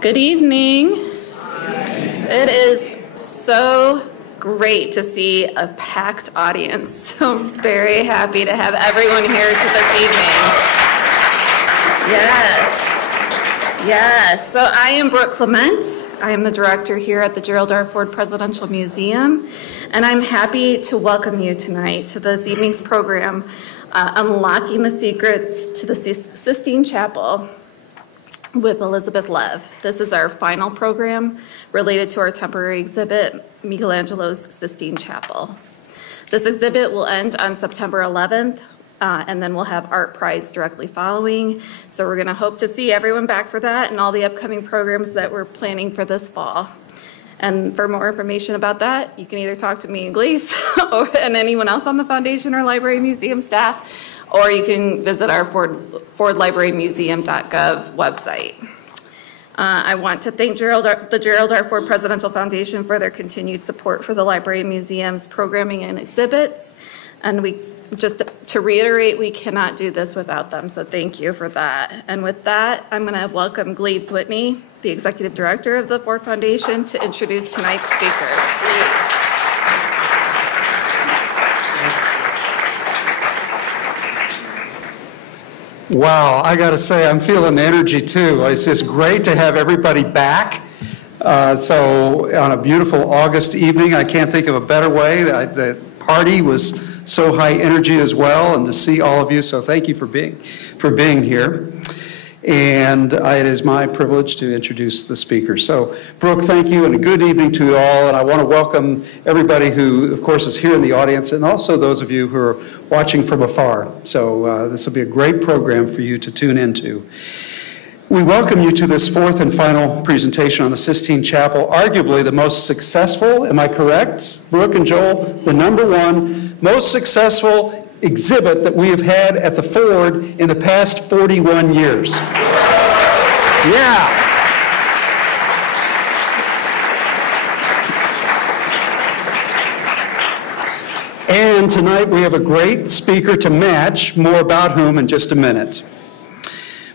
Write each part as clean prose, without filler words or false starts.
Good evening. It is so great to see a packed audience. So I'm very happy to have everyone here this evening. Yes. So I am Brooke Clement. I am the director here at the Gerald R. Ford Presidential Museum, and I'm happy to welcome you tonight to this evening's program, Unlocking the Secrets to the Sistine Chapel with Elizabeth Lev. This is our final program related to our temporary exhibit, Michelangelo's Sistine Chapel. This exhibit will end on September 11th, and then we'll have Art Prize directly following. So we're gonna hope to see everyone back for that and all the upcoming programs that we're planning for this fall. And for more information about that, you can either talk to me and Gleaves and anyone else on the Foundation or Library Museum staff, or you can visit our fordlibrarymuseum.gov website. I want to thank the Gerald R. Ford Presidential Foundation for their continued support for the Library Museum's programming and exhibits. And just to reiterate, we cannot do this without them, so thank you for that. And with that, I'm gonna welcome Gleaves Whitney, the Executive Director of the Ford Foundation, to introduce tonight's speaker. Wow, I got to say, I'm feeling the energy too. It's just great to have everybody back. So on a beautiful August evening, I can't think of a better way. The party was so high energy as well, and to see all of you. So thank you for being here. And it is my privilege to introduce the speaker. So, Brooke, thank you, and a good evening to you all. And I want to welcome everybody who, of course, is here in the audience, and also those of you who are watching from afar. So this will be a great program for you to tune into. We welcome you to this fourth and final presentation on the Sistine Chapel, arguably the most successful, am I correct, Brooke and Joel? The #1 most successful exhibit that we have had at the Ford in the past 41 years. Yeah. And tonight we have a great speaker to match, more about whom in just a minute.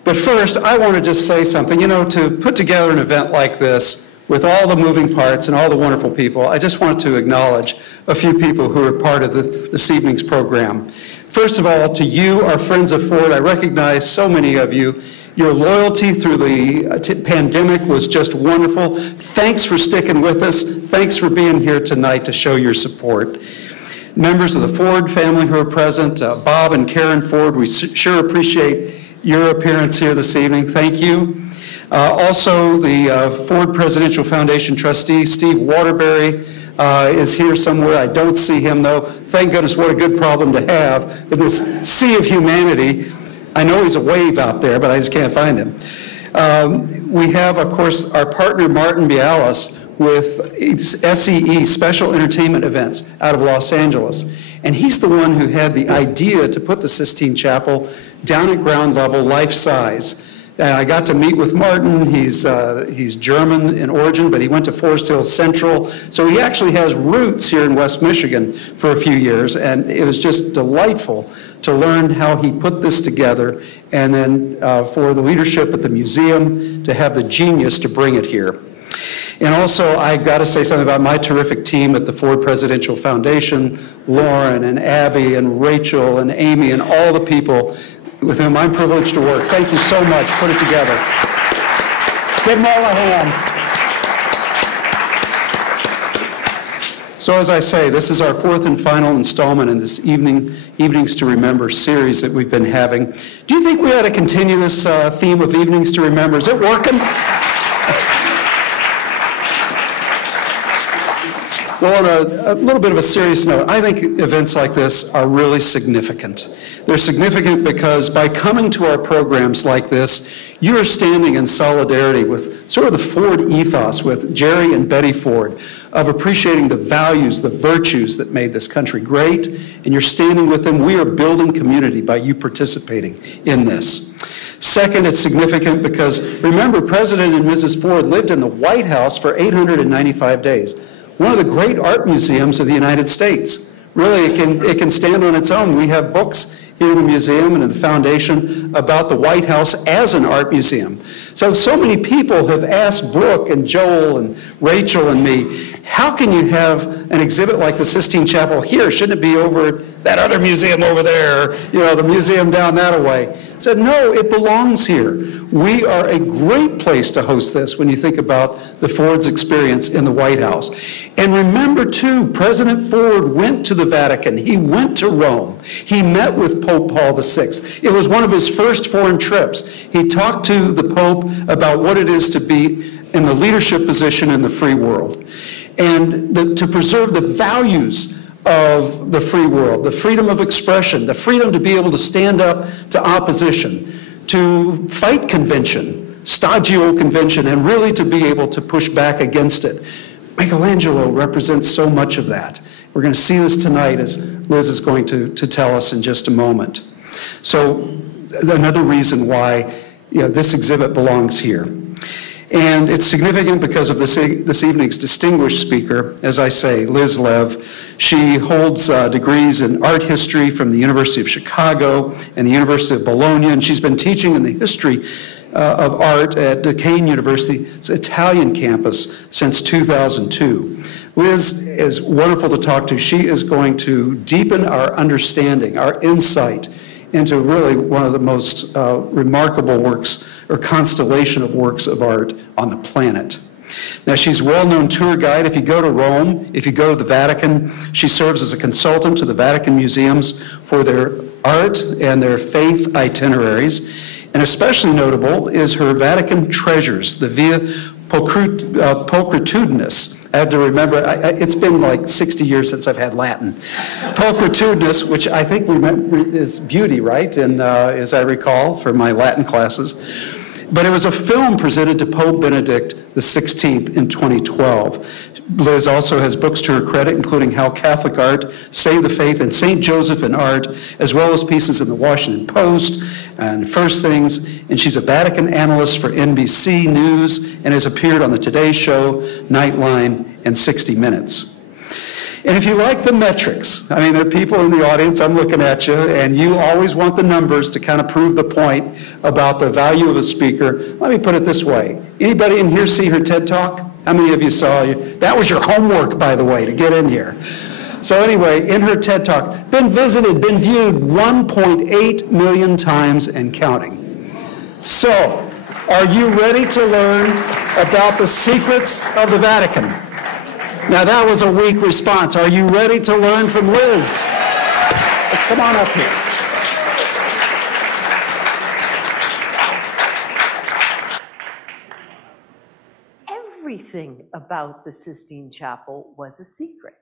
But first, I want to just say something. You know, to put together an event like this with all the moving parts and all the wonderful people, I just want to acknowledge a few people who are part of this evening's program. First of all, to you, our friends of Ford, I recognize so many of you. Your loyalty through the pandemic was just wonderful. Thanks for sticking with us. Thanks for being here tonight to show your support. Members of the Ford family who are present, Bob and Karen Ford, we sure appreciate your appearance here this evening. Thank you. Also, the Ford Presidential Foundation trustee, Steve Waterbury, is here somewhere. I don't see him, though. Thank goodness, what a good problem to have in this sea of humanity. I know he's a wave out there, but I just can't find him. We have, of course, our partner, Martin Bialis, with SEE, Special Entertainment Events, out of Los Angeles. And he's the one who had the idea to put the Sistine Chapel down at ground level, life-size. And I got to meet with Martin. He's German in origin, but he went to Forest Hills Central. So he actually has roots here in West Michigan for a few years, and it was just delightful to learn how he put this together, and then for the leadership at the museum to have the genius to bring it here. And also, I've got to say something about my terrific team at the Ford Presidential Foundation, Lauren and Abby and Rachel and Amy and all the people with whom I'm privileged to work. Thank you so much. Put it together. Let's give them all a hand. So as I say, this is our fourth and final installment in this Evenings to Remember series that we've been having. Do you think we ought to continue this theme of Evenings to Remember? Is it working? Well, on a little bit of a serious note, I think events like this are really significant. They're significant because by coming to our programs like this, you are standing in solidarity with sort of the Ford ethos, with Jerry and Betty Ford, of appreciating the values, the virtues that made this country great, and you're standing with them. We are building community by you participating in this. Second, it's significant because, remember, President and Mrs. Ford lived in the White House for 895 days. One of the great art museums of the United States. Really, it can stand on its own. We have books here in the museum and in the foundation about the White House as an art museum. So many people have asked Brooke and Joel and Rachel and me, how can you have an exhibit like the Sistine Chapel here? Shouldn't it be over at that other museum over there, the museum down that way? I said, no, it belongs here. We are a great place to host this when you think about the Ford's experience in the White House. And remember, too, President Ford went to the Vatican. He went to Rome. He met with Pope Paul VI. It was one of his first foreign trips. He talked to the Pope about what it is to be in the leadership position in the free world and to preserve the values of the free world, the freedom of expression, the freedom to be able to stand up to opposition, to fight convention, stagio convention, and really to be able to push back against it. Michelangelo represents so much of that. We're going to see this tonight, as Liz is going to tell us in just a moment. So another reason why this exhibit belongs here. And it's significant because of this evening's distinguished speaker, as I say, Liz Lev. She holds degrees in art history from the University of Chicago and the University of Bologna, and she's been teaching in the history of art at Duquesne University's Italian campus since 2002. Liz is wonderful to talk to. She is going to deepen our understanding, our insight into really one of the most remarkable works or constellation of works of art on the planet. Now, she's a well-known tour guide. If you go to Rome, if you go to the Vatican, she serves as a consultant to the Vatican museums for their art and their faith itineraries. And especially notable is her Vatican treasures, the Via Pulchritudinus. I had to remember, it's been like 60 years since I've had Latin. Pulchritudinus, which I think is beauty, right? And as I recall from my Latin classes. But it was a film presented to Pope Benedict XVI in 2012. Liz also has books to her credit, including How Catholic Art Saved the Faith and St. Joseph in Art, as well as pieces in the Washington Post and First Things. And she's a Vatican analyst for NBC News and has appeared on the Today Show, Nightline, and 60 Minutes. And if you like the metrics, I mean, there are people in the audience, I'm looking at you, and you always want the numbers to kind of prove the point about the value of a speaker. Let me put it this way. Anybody in here see her TED Talk? How many of you saw it? That was your homework, by the way, to get in here. So anyway, in her TED Talk, been visited, been viewed 1.8 million times and counting. So, are you ready to learn about the secrets of the Vatican? Now, that was a weak response. Are you ready to learn from Liz? Let's come on up here. Everything about the Sistine Chapel was a secret.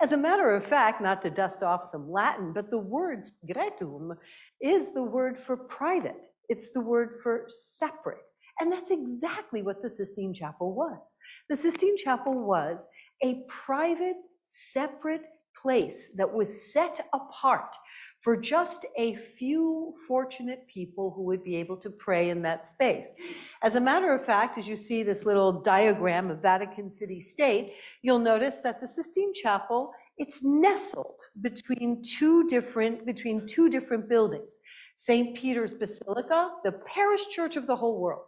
As a matter of fact, not to dust off some Latin, but the word secretum is the word for private. It's the word for separate. And that's exactly what the Sistine Chapel was. The Sistine Chapel was a private, separate place that was set apart for just a few fortunate people who would be able to pray in that space. As a matter of fact, as you see this little diagram of Vatican City State, you'll notice that the Sistine Chapel, it's nestled between two different buildings. St. Peter's Basilica, the parish church of the whole world.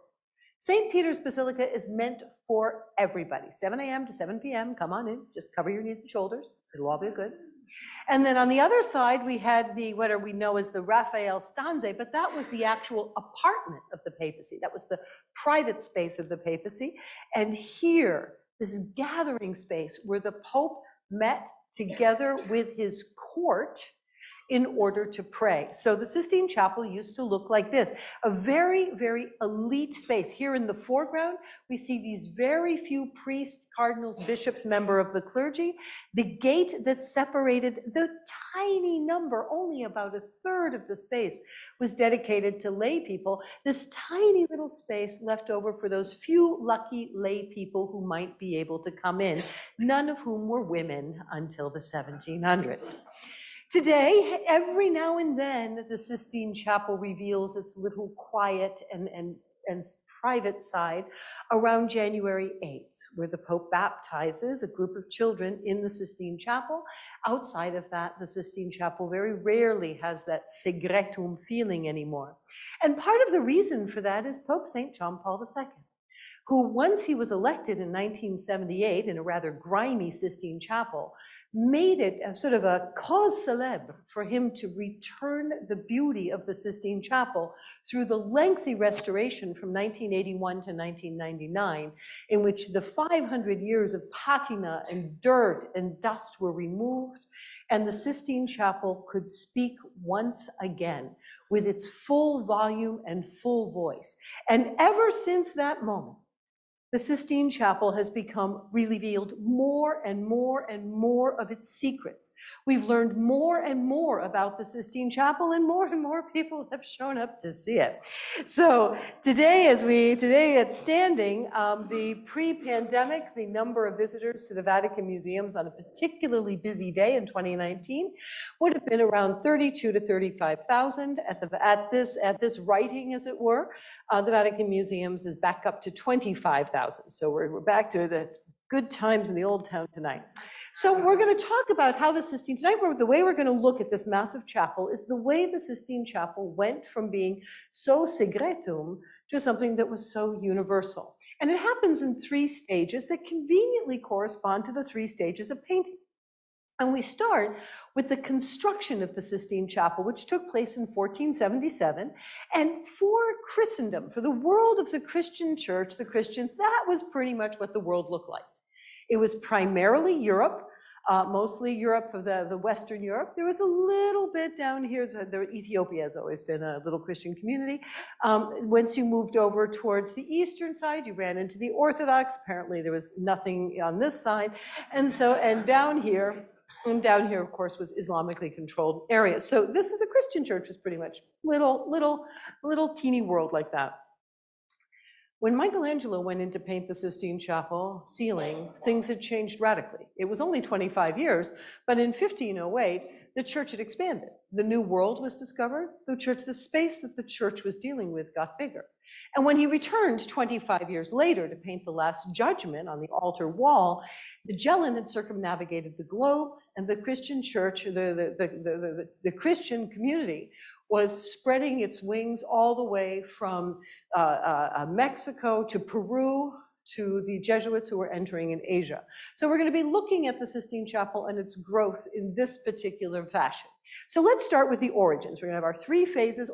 St. Peter's Basilica is meant for everybody. 7 a.m. to 7 p.m., come on in, just cover your knees and shoulders, it'll all be good. And then on the other side, we had what we know as the Raphael Stanze, but that was the actual apartment of the papacy. That was the private space of the papacy. And here, this gathering space where the Pope met together with his court in order to pray. So the Sistine Chapel used to look like this, a very, very elite space. Here in the foreground, we see these very few priests, cardinals, bishops, member of the clergy. The gate that separated the tiny number, only about a third of the space, was dedicated to lay people. This tiny little space left over for those few lucky lay people who might be able to come in, none of whom were women until the 1700s. Today, every now and then, the Sistine Chapel reveals its little quiet and and private side around January 8th, where the Pope baptizes a group of children in the Sistine Chapel. Outside of that, the Sistine Chapel very rarely has that segretum feeling anymore. And part of the reason for that is Pope St. John Paul II, who, once he was elected in 1978 in a rather grimy Sistine Chapel, made it a sort of a cause célèbre for him to return the beauty of the Sistine Chapel through the lengthy restoration from 1981 to 1999, in which the 500 years of patina and dirt and dust were removed, and the Sistine Chapel could speak once again with its full volume and full voice. And ever since that moment, the Sistine Chapel has become revealed more and more and more of its secrets. We've learned more and more about the Sistine Chapel, and more people have shown up to see it. So today at Standing, the pre-pandemic, the number of visitors to the Vatican museums on a particularly busy day in 2019 would have been around 32 to 35,000. At this writing, as it were, the Vatican museums is back up to 25,000. So we're back to the good times in the old town tonight. So we're going to talk about how the Sistine, tonight the way we're going to look at this massive chapel is the way the Sistine Chapel went from being so segretum to something that was so universal. And it happens in 3 stages that conveniently correspond to the 3 stages of painting. And we start with the construction of the Sistine Chapel, which took place in 1477. And for Christendom, for the world of the Christian church, the Christians, that was pretty much what the world looked like. It was primarily Europe, mostly Europe, of the Western Europe. There was a little bit down here. Ethiopia has always been a little Christian community. Once you moved over towards the eastern side, you ran into the Orthodox. Apparently there was nothing on this side. And down here, of course, was Islamically controlled areas. So this is a Christian church, was pretty much little teeny world like that. When Michelangelo went in to paint the Sistine Chapel ceiling, things had changed radically. It was only 25 years, but in 1508, the church had expanded. The New World was discovered. The space that the church was dealing with got bigger. And when he returned 25 years later to paint the Last Judgment on the altar wall, Magellan had circumnavigated the globe, and the Christian church, the Christian community, was spreading its wings all the way from Mexico to Peru to the Jesuits who were entering in Asia. So we're going to be looking at the Sistine Chapel and its growth in this particular fashion. So let's start with the origins. We're going to have our 3 phases.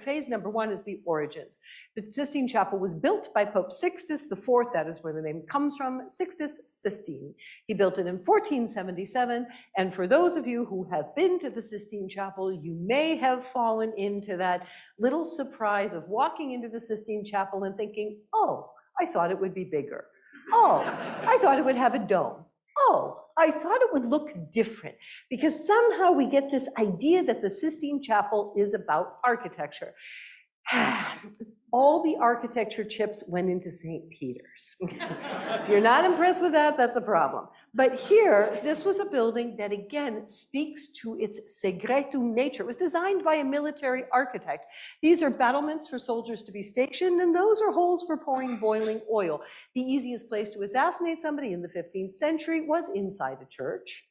Phase number 1 is the origins. The Sistine Chapel was built by Pope Sixtus IV. That is where the name comes from, Sixtus Sistine. He built it in 1477. And for those of you who have been to the Sistine Chapel, you may have fallen into that little surprise of walking into the Sistine Chapel and thinking, oh, I thought it would be bigger. Oh, I thought it would have a dome. Oh, I thought it would look different, because somehow we get this idea that the Sistine Chapel is about architecture. All the architecture chips went into St. Peter's. If you're not impressed with that, that's a problem. But here, this was a building that again speaks to its segretum nature. It was designed by a military architect. These are battlements for soldiers to be stationed, and those are holes for pouring boiling oil. The easiest place to assassinate somebody in the 15th century was inside a church.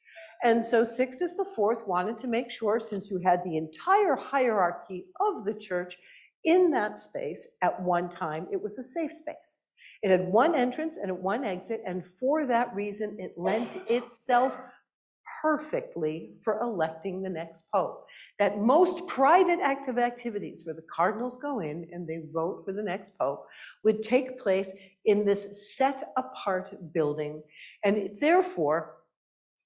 And so Sixtus IV wanted to make sure, since you had the entire hierarchy of the church in that space at one time, it was a safe space. It had one entrance and one exit, and for that reason, it lent itself perfectly for electing the next pope. That most private active activities where the cardinals go in and they vote for the next pope would take place in this set apart building. And it, therefore,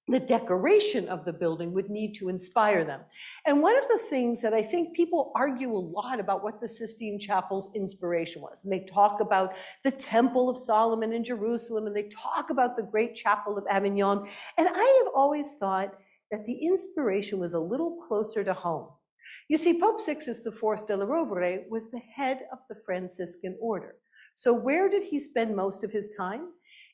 the decoration of the building would need to inspire them. And one of the things that I think people argue a lot about what the Sistine Chapel's inspiration was, and they talk about the Temple of Solomon in Jerusalem, and they talk about the great chapel of Avignon, and I have always thought that the inspiration was a little closer to home. You see, Pope Sixtus IV della Rovere was the head of the Franciscan order. So where did he spend most of his time?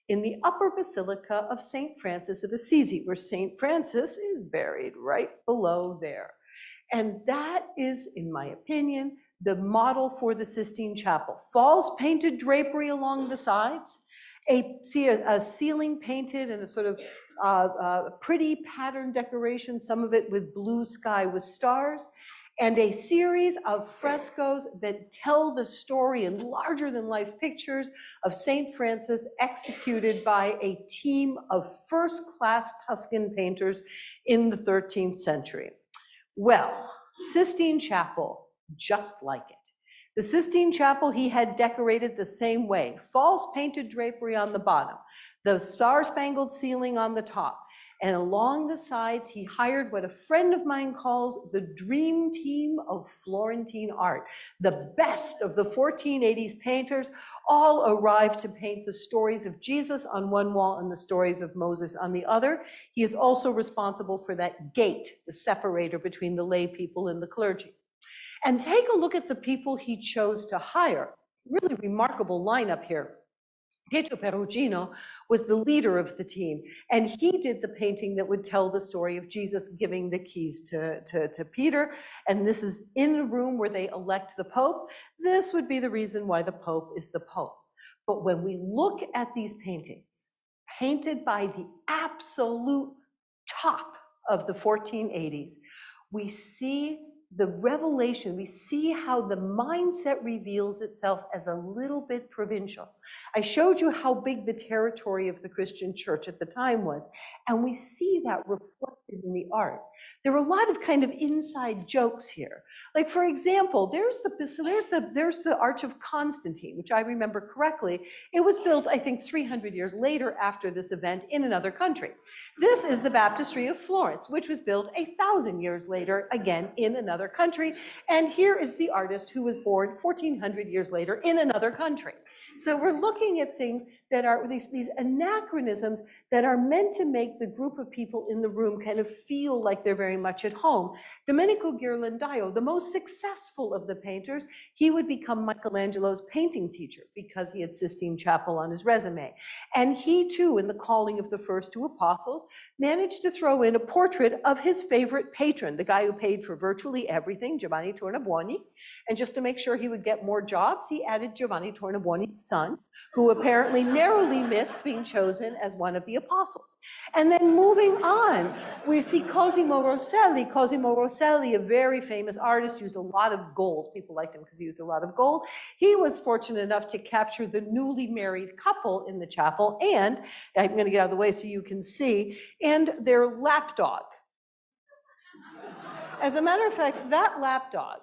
In the upper basilica of St. Francis of Assisi, where St. Francis is buried right below there. And that is, in my opinion, the model for the Sistine Chapel. False painted drapery along the sides, a ceiling painted in a sort of pretty pattern decoration, some of it with blue sky with stars, and a series of frescoes that tell the story in larger than life pictures of St. Francis, executed by a team of first-class Tuscan painters in the 13th century. Well, Sistine Chapel, just like it. The Sistine Chapel he had decorated the same way, false painted drapery on the bottom, the star-spangled ceiling on the top, and along the sides he hired what a friend of mine calls the dream team of Florentine art. The best of the 1480s painters all arrived to paint the stories of Jesus on one wall and the stories of Moses on the other. He is also responsible for that gate, the separator between the lay people and the clergy. And take a look at the people he chose to hire. Really remarkable lineup here. Pietro Perugino was the leader of the team, and he did the painting that would tell the story of Jesus giving the keys to Peter. And this is in the room where they elect the Pope. This would be the reason why the Pope is the Pope. But when we look at these paintings, painted by the absolute top of the 1480s, we see the revelation, we see how the mindset reveals itself as a little bit provincial. I showed you how big the territory of the Christian church at the time was, and we see that reflected in the art. There are a lot of kind of inside jokes here. Like, for example, there's the Arch of Constantine, which I remember correctly. It was built, I think, 300 years later after this event in another country. This is the Baptistry of Florence, which was built 1,000 years later, again, in another country. And here is the artist who was born 1,400 years later in another country. So we're looking at things that are these anachronisms that are meant to make the group of people in the room kind of feel like they're very much at home. Domenico Ghirlandaio, the most successful of the painters, he would become Michelangelo's painting teacher because he had Sistine Chapel on his resume. And he too, in The Calling of the First Two Apostles, managed to throw in a portrait of his favorite patron, the guy who paid for virtually everything, Giovanni Tornabuoni. And just to make sure he would get more jobs, he added Giovanni Tornabuoni's son, who apparently narrowly missed being chosen as one of the apostles. And then moving on, we see Cosimo Rosselli. Cosimo Rosselli, a very famous artist, used a lot of gold. People liked him because he used a lot of gold. He was fortunate enough to capture the newly married couple in the chapel, and I'm going to get out of the way so you can see, and their lapdog. As a matter of fact, that lapdog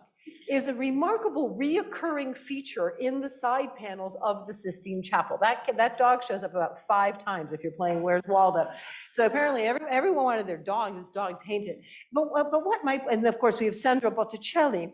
is a remarkable reoccurring feature in the side panels of the Sistine Chapel. That dog shows up about 5 times if you're playing Where's Waldo. So apparently everyone wanted their dog, this dog painted. But what might, and of course we have Sandro Botticelli,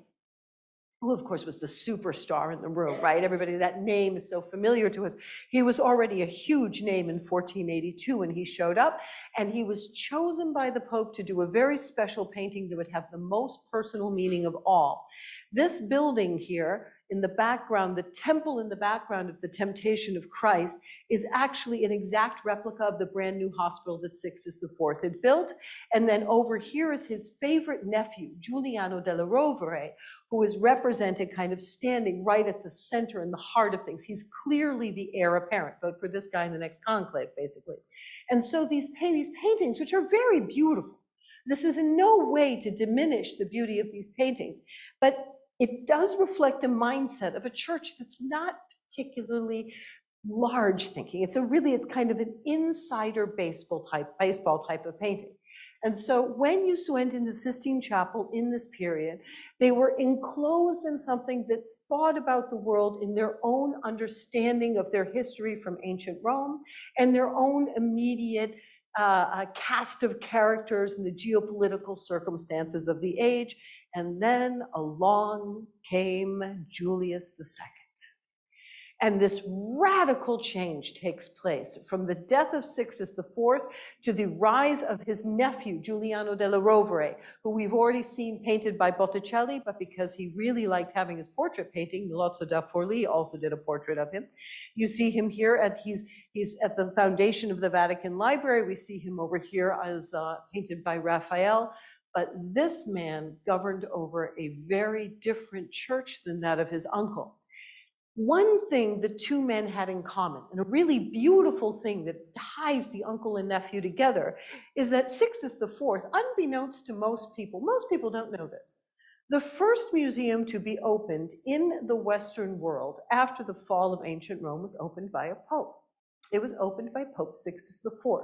who of course was the superstar in the room, right? Everybody, that name is so familiar to us. He was already a huge name in 1482 when he showed up, and he was chosen by the Pope to do a very special painting that would have the most personal meaning of all. This building here, in the background, the temple in the background of the Temptation of Christ, is actually an exact replica of the brand new hospital that Sixtus IV had built. And then over here is his favorite nephew, Giuliano della Rovere, who is represented kind of standing right at the center and the heart of things. He's clearly the heir apparent. Vote for this guy in the next conclave, basically. And so these paintings, which are very beautiful, this is in no way to diminish the beauty of these paintings, but it does reflect a mindset of a church that's not particularly large thinking. It's kind of an insider baseball type of painting. And so when you went into the Sistine Chapel in this period, they were enclosed in something that thought about the world in their own understanding of their history from ancient Rome and their own immediate cast of characters and the geopolitical circumstances of the age. And then along came Julius II. And this radical change takes place from the death of Sixtus IV to the rise of his nephew, Giuliano della Rovere, who we've already seen painted by Botticelli, but because he really liked having his portrait painting, Milozzo da Forlì also did a portrait of him. You see him here, he's at the foundation of the Vatican Library. We see him over here as painted by Raphael. But this man governed over a very different church than that of his uncle. One thing the two men had in common, and a really beautiful thing that ties the uncle and nephew together, is that Sixtus IV, unbeknownst to most people don't know this, the first museum to be opened in the Western world after the fall of ancient Rome was opened by a pope. It was opened by Pope Sixtus IV.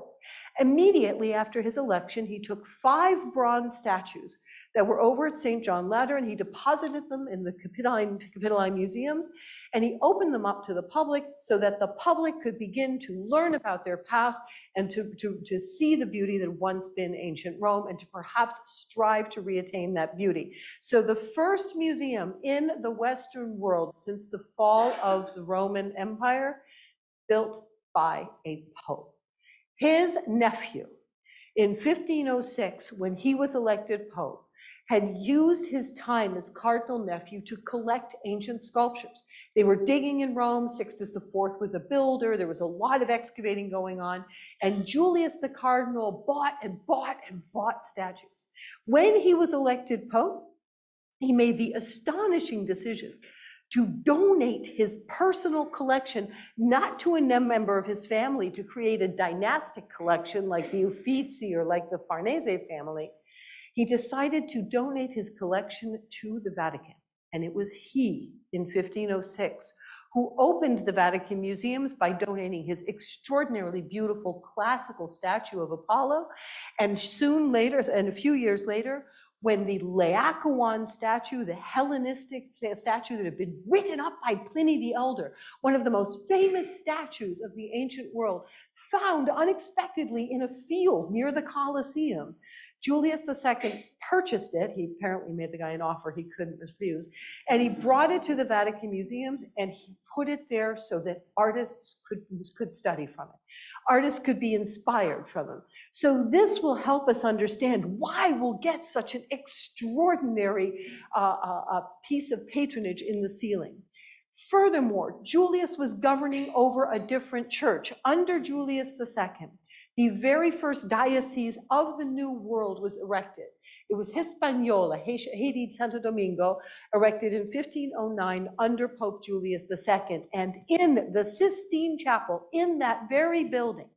Immediately after his election, he took 5 bronze statues that were over at St. John Lateran. He deposited them in the Capitoline museums, and he opened them up to the public so that the public could begin to learn about their past and to see the beauty that had once been ancient Rome and to perhaps strive to reattain that beauty. So the first museum in the Western world since the fall of the Roman Empire, built by a pope. His nephew, in 1506, when he was elected pope, had used his time as cardinal nephew to collect ancient sculptures. They were digging in Rome. Sixtus IV was a builder. There was a lot of excavating going on. And Julius the cardinal bought and bought and bought statues. When he was elected pope, he made the astonishing decision to donate his personal collection, not to a member of his family to create a dynastic collection like the Uffizi or like the Farnese family. He decided to donate his collection to the Vatican. And it was he, in 1506, who opened the Vatican museums by donating his extraordinarily beautiful classical statue of Apollo. And soon later, and a few years later, when the Laocoon statue, the Hellenistic statue that had been written up by Pliny the Elder, one of the most famous statues of the ancient world, found unexpectedly in a field near the Colosseum, Julius II purchased it. He apparently made the guy an offer he couldn't refuse, and he brought it to the Vatican museums, and he put it there so that artists could study from it. Artists could be inspired from it. So this will help us understand why we'll get such an extraordinary piece of patronage in the ceiling. Furthermore, Julius was governing over a different church. Under Julius II, the very first diocese of the New World was erected. It was Hispaniola, Haiti Santo Domingo, erected in 1509 under Pope Julius II. And in the Sistine Chapel, in that very building,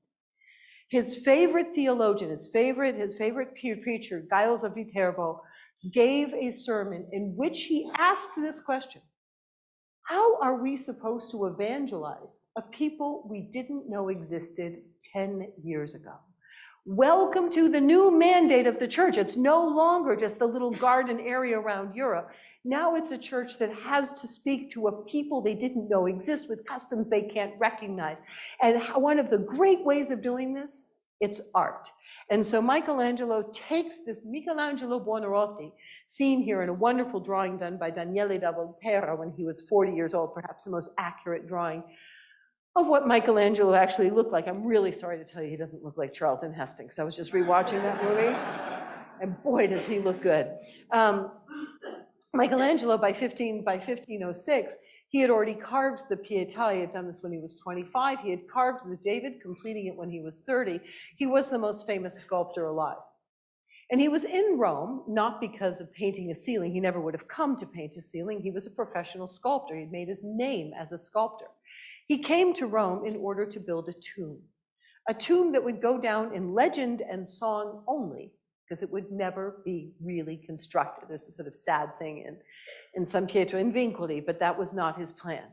his favorite theologian, his favorite preacher, Giles of Viterbo, gave a sermon in which he asked this question: how are we supposed to evangelize a people we didn't know existed 10 years ago? Welcome to the new mandate of the church. It's no longer just the little garden area around Europe. Now it's a church that has to speak to a people they didn't know exist with customs they can't recognize. And one of the great ways of doing this, it's art. And so Michelangelo takes this Michelangelo Buonarroti, seen here in a wonderful drawing done by Daniele da Volterra when he was 40 years old, perhaps the most accurate drawing of what Michelangelo actually looked like. I'm really sorry to tell you he doesn't look like Charlton Heston. I was just rewatching that movie, and boy, does he look good. Michelangelo, by 1506, he had already carved the Pietà. He had done this when he was 25. He had carved the David, completing it when he was 30. He was the most famous sculptor alive. And he was in Rome, not because of painting a ceiling. He never would have come to paint a ceiling. He was a professional sculptor. He'd made his name as a sculptor. He came to Rome in order to build a tomb that would go down in legend and song only, because it would never be really constructed. There's a sort of sad thing in San Pietro in Vincoli, but that was not his plan.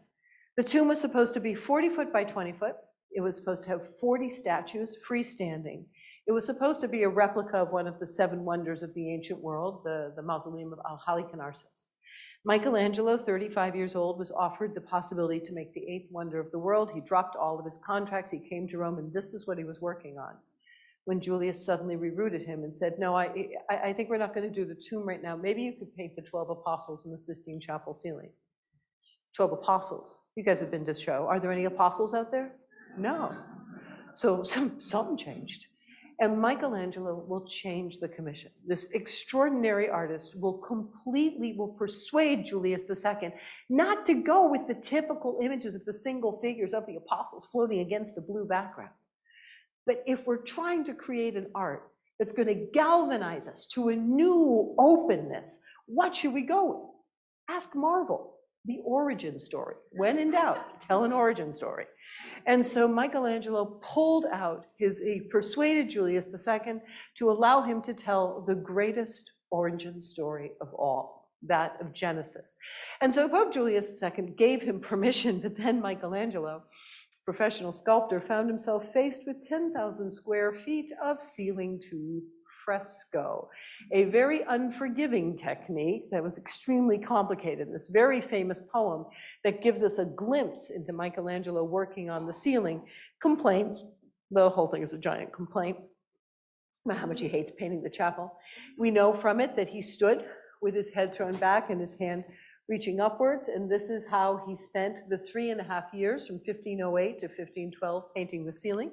The tomb was supposed to be 40 foot by 20 foot. It was supposed to have 40 statues, freestanding. It was supposed to be a replica of one of the 7 wonders of the ancient world, the mausoleum of Halicarnassus. Michelangelo, 35 years old, was offered the possibility to make the 8th wonder of the world. He dropped all of his contracts. He came to Rome, and this is what he was working on, when Julius suddenly rerouted him and said, no, I think we're not going to do the tomb right now. Maybe you could paint the 12 apostles in the Sistine Chapel ceiling. 12 apostles. You guys have been to show. Are there any apostles out there? No. So something changed. And Michelangelo will change the commission. This extraordinary artist will persuade Julius II not to go with the typical images of the single figures of the apostles floating against a blue background. But if we're trying to create an art that's going to galvanize us to a new openness. What should we go with? Ask Marvel, the origin story. When in doubt, tell an origin story. And so Michelangelo pulled out he persuaded Julius II to allow him to tell the greatest origin story of all, that of Genesis. And so Pope Julius II gave him permission, but then Michelangelo, professional sculptor, found himself faced with 10,000 square feet of ceiling to fresco, a very unforgiving technique that was extremely complicated. This very famous poem that gives us a glimpse into Michelangelo working on the ceiling complains, the whole thing is a giant complaint about how much he hates painting the chapel. We know from it that he stood with his head thrown back and his hand reaching upwards, and this is how he spent the 3.5 years from 1508 to 1512 painting the ceiling.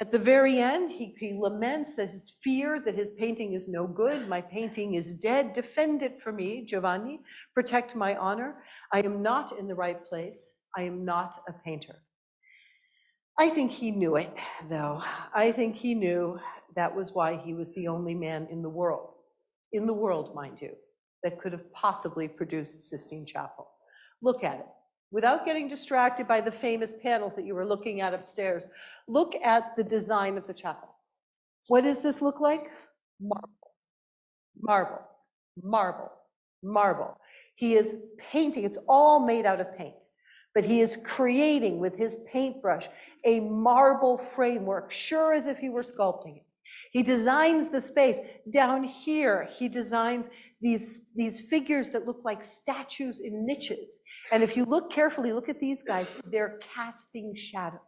At the very end, he laments that his fear that his painting is no good. My painting is dead. Defend it for me, Giovanni. Protect my honor. I am not in the right place. I am not a painter. I think he knew it, though. I think he knew that was why he was the only man in the world, mind you, that could have possibly produced Sistine Chapel. Look at it. Without getting distracted by the famous panels that you were looking at upstairs, look at the design of the chapel. What does this look like? Marble, marble, marble, marble. He is painting, it's all made out of paint, but he is creating with his paintbrush a marble framework, sure as if he were sculpting it. He designs the space. Down here, he designs these figures that look like statues in niches. And if you look carefully, look at these guys, they're casting shadows.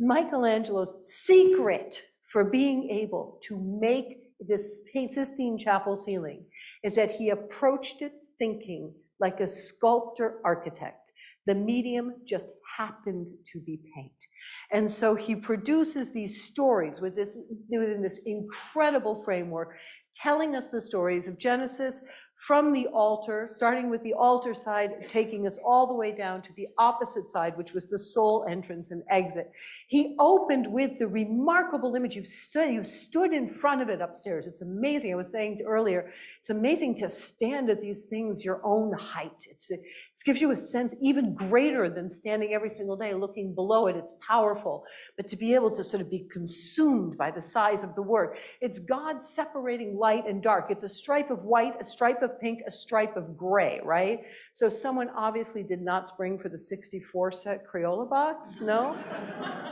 Michelangelo's secret for being able to make this Sistine Chapel ceiling is that he approached it thinking like a sculptor architect. The medium just happened to be paint. And so he produces these stories within this incredible framework, telling us the stories of Genesis from the altar, starting with the altar side, taking us all the way down to the opposite side, which was the sole entrance and exit. He opened with the remarkable image. You've stood in front of it upstairs. It's amazing. I was saying earlier, it's amazing to stand at these things your own height. It gives you a sense even greater than standing every single day looking below it. It's powerful. But to be able to sort of be consumed by the size of the work, it's God separating light and dark. It's a stripe of white, a stripe of pink, a stripe of gray, right? So someone obviously did not spring for the 64 set Crayola box, no?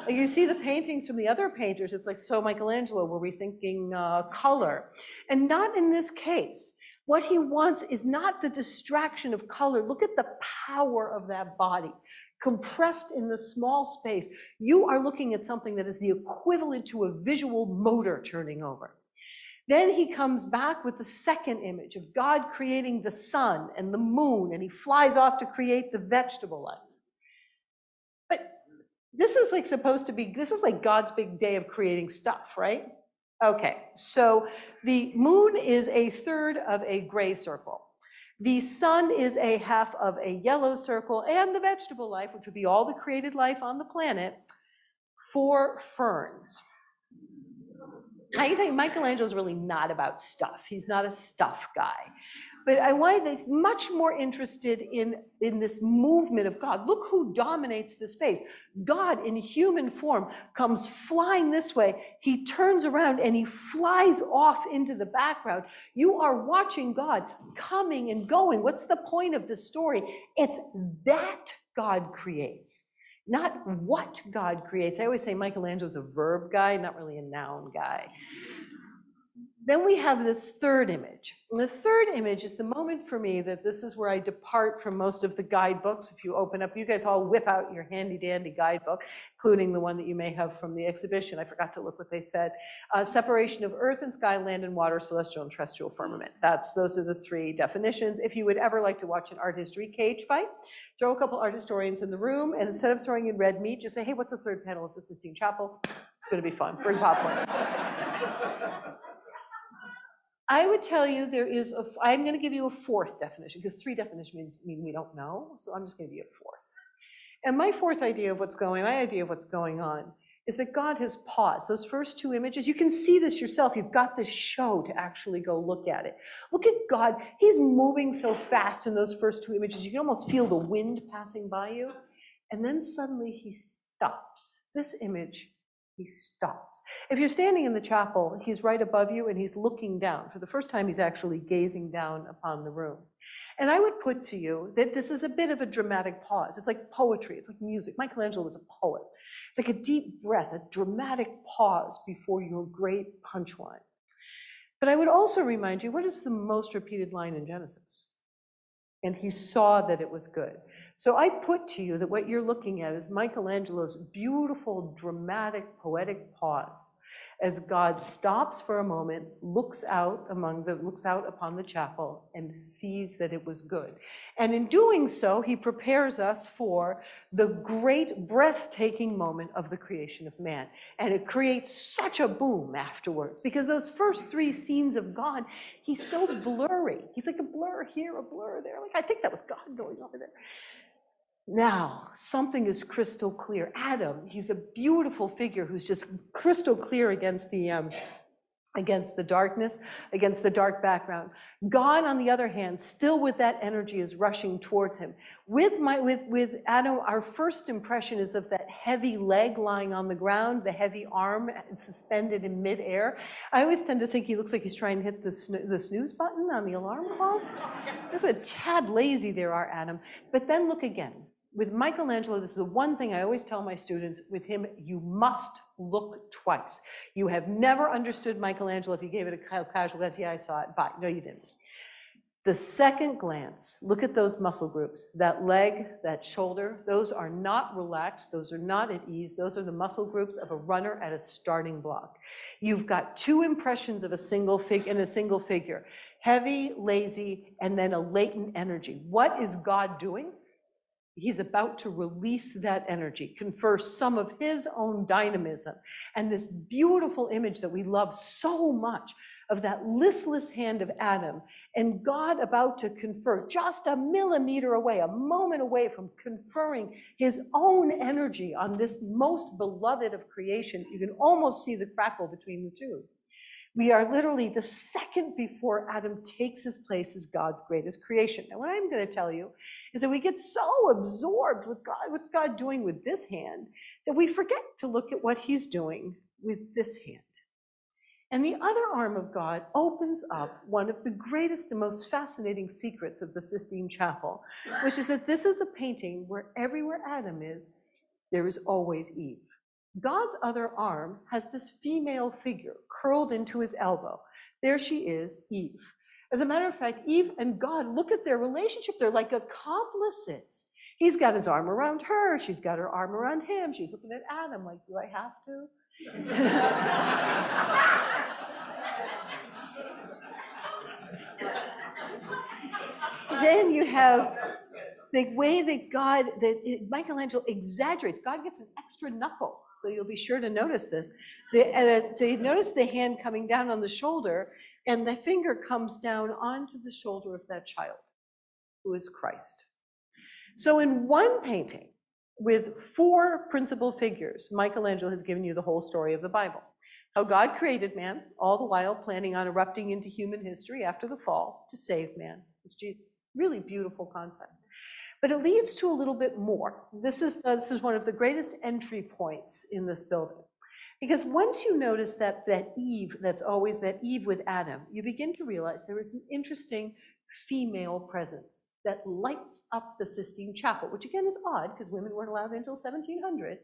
You see the paintings from the other painters, it's like, so Michelangelo, were we thinking color? And not in this case. What he wants is not the distraction of color. Look at the power of that body. Compressed in the small space, you are looking at something that is the equivalent to a visual motor turning over. Then he comes back with the second image of God creating the sun and the moon, and he flies off to create the vegetable life. But this is like supposed to be, this is like God's big day of creating stuff, right? Okay, so the moon is a third of a gray circle. The sun is a half of a yellow circle, and the vegetable life, which would be all the created life on the planet, 4 ferns. I can tell you, Michelangelo's really not about stuff. He's not a stuff guy. But I want he's much more interested in this movement of God. Look who dominates the space. God in human form comes flying this way. He turns around and he flies off into the background. You are watching God coming and going. What's the point of this story? It's that God creates, not what God creates. I always say Michelangelo's a verb guy, not really a noun guy. Then we have this third image. And the third image is the moment for me that this is where I depart from most of the guidebooks. If you open up, you guys all whip out your handy dandy guidebook, including the one that you may have from the exhibition. I forgot to look what they said. Separation of earth and sky, land and water, celestial and terrestrial firmament. Those are the 3 definitions. If you would ever like to watch an art history cage fight, throw a couple art historians in the room, and instead of throwing in red meat, just say, hey, what's the third panel of the Sistine Chapel? It's going to be fun. Bring popcorn. I would tell you I'm going to give you a 4th definition, because 3 definitions mean we don't know, so I'm just going to give you a 4th. And my 4th idea of what's going on is that God has paused. Those first two images, you can see this yourself. You've got this show to actually go look at it. Look at God. He's moving so fast in those first two images. You can almost feel the wind passing by you. And then suddenly he stops. This image, he stops. If you're standing in the chapel, he's right above you and he's looking down. For the first time, he's actually gazing down upon the room. And I would put to you that this is a bit of a dramatic pause. It's like poetry, it's like music. Michelangelo was a poet. It's like a deep breath, a dramatic pause before your great punchline. But I would also remind you, what is the most repeated line in Genesis? And he saw that it was good. So I put to you that what you're looking at is Michelangelo's beautiful, dramatic, poetic pause as God stops for a moment, looks out upon the chapel and sees that it was good. And in doing so, he prepares us for the great breathtaking moment of the creation of man. And it creates such a boom afterwards because those first three scenes of God, he's so blurry. He's like a blur here, a blur there. Like, I think that was God going over there. Now, something is crystal clear. Adam, he's a beautiful figure who's just crystal clear against the darkness, against the dark background. God, on the other hand, still with that energy is rushing towards him. With Adam, our first impression is of that heavy leg lying on the ground, the heavy arm suspended in midair. I always tend to think he looks like he's trying to hit the snooze button on the alarm clock. There's a tad lazy there, our Adam. But then look again. With Michelangelo, this is the one thing I always tell my students, with him, you must look twice. You have never understood Michelangelo if you gave it a casual glance. Yeah, I saw it. Bye. No, you didn't. The second glance, look at those muscle groups. That leg, that shoulder, those are not relaxed. Those are not at ease. Those are the muscle groups of a runner at a starting block. You've got two impressions of a single figure. Heavy, lazy, and then a latent energy. What is God doing? He's about to release that energy, confer some of his own dynamism. And this beautiful image that we love so much of that listless hand of Adam and God about to confer just a millimeter away, a moment away from conferring his own energy on this most beloved of creation. You can almost see the crackle between the two. We are literally the second before Adam takes his place as God's greatest creation. Now, what I'm going to tell you is that we get so absorbed with God, what's God doing with this hand, that we forget to look at what he's doing with this hand. And the other arm of God opens up one of the greatest and most fascinating secrets of the Sistine Chapel, which is that this is a painting where everywhere Adam is, there is always Eve. God's other arm has this female figure curled into his elbow. There she is, Eve. As a matter of fact, Eve and God, look at their relationship. They're like accomplices. He's got his arm around her. She's got her arm around him. She's looking at Adam like, do I have to? Then you have the way that Michelangelo exaggerates. God gets an extra knuckle, so you'll be sure to notice this. To notice the hand coming down on the shoulder, and the finger comes down onto the shoulder of that child, who is Christ. So in one painting, with four principal figures, Michelangelo has given you the whole story of the Bible. How God created man, all the while planning on erupting into human history after the fall to save man. It's Jesus. Really beautiful concept. But it leads to a little bit more. This is one of the greatest entry points in this building. Because once you notice that Eve, that's always that Eve with Adam, you begin to realize there is an interesting female presence that lights up the Sistine Chapel, which again is odd because women weren't allowed until 1700.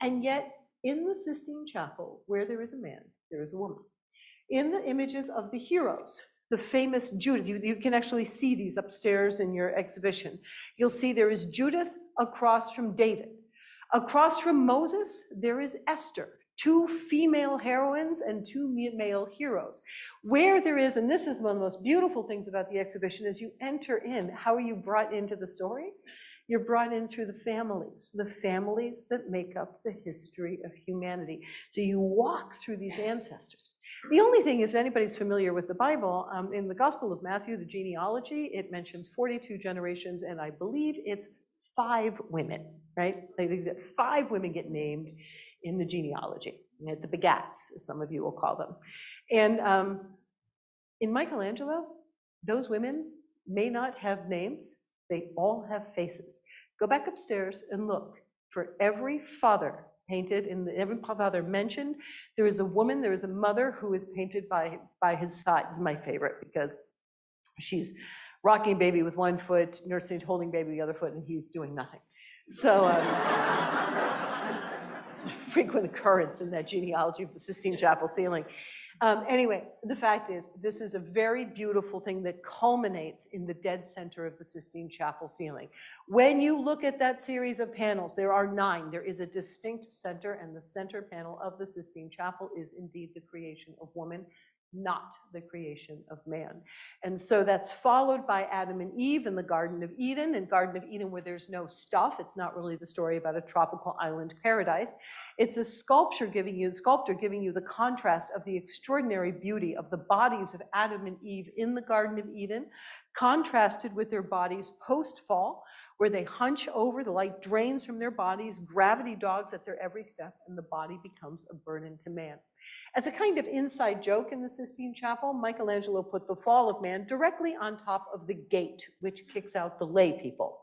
And yet in the Sistine Chapel, where there is a man, there is a woman. In the images of the heroes, the famous Judith, you can actually see these upstairs in your exhibition. You'll see there is Judith across from David. Across from Moses, there is Esther, two female heroines and two male heroes. Where there is, and this is one of the most beautiful things about the exhibition, as you enter in, how are you brought into the story? You're brought in through the families that make up the history of humanity. So you walk through these ancestors. The only thing is, if anybody's familiar with the Bible, in the Gospel of Matthew, the genealogy, it mentions 42 generations, and I believe it's 5 women, right? Like 5 women get named in the genealogy, the begats, as some of you will call them. And in Michelangelo, those women may not have names, they all have faces. Go back upstairs and look. For every father painted, every father mentioned, there is a woman, there is a mother who is painted by his side. This is my favorite because she's rocking baby with one foot, nursing, holding baby with the other foot, and he's doing nothing. So it's a frequent occurrence in that genealogy of the Sistine Chapel ceiling. Anyway, the fact is, this is a very beautiful thing that culminates in the dead center of the Sistine Chapel ceiling. When you look at that series of panels, there are 9. There is a distinct center, and the center panel of the Sistine Chapel is indeed the creation of woman, not the creation of man. And so that's followed by Adam and Eve in the Garden of Eden. In Garden of Eden, where there's no stuff, it's not really the story about a tropical island paradise. It's a sculptor giving you the contrast of the extraordinary beauty of the bodies of Adam and Eve in the Garden of Eden, contrasted with their bodies post-fall, where they hunch over, the light drains from their bodies, gravity dogs at their every step, and the body becomes a burden to man. As a kind of inside joke in the Sistine Chapel, Michelangelo put the fall of man directly on top of the gate, which kicks out the lay people.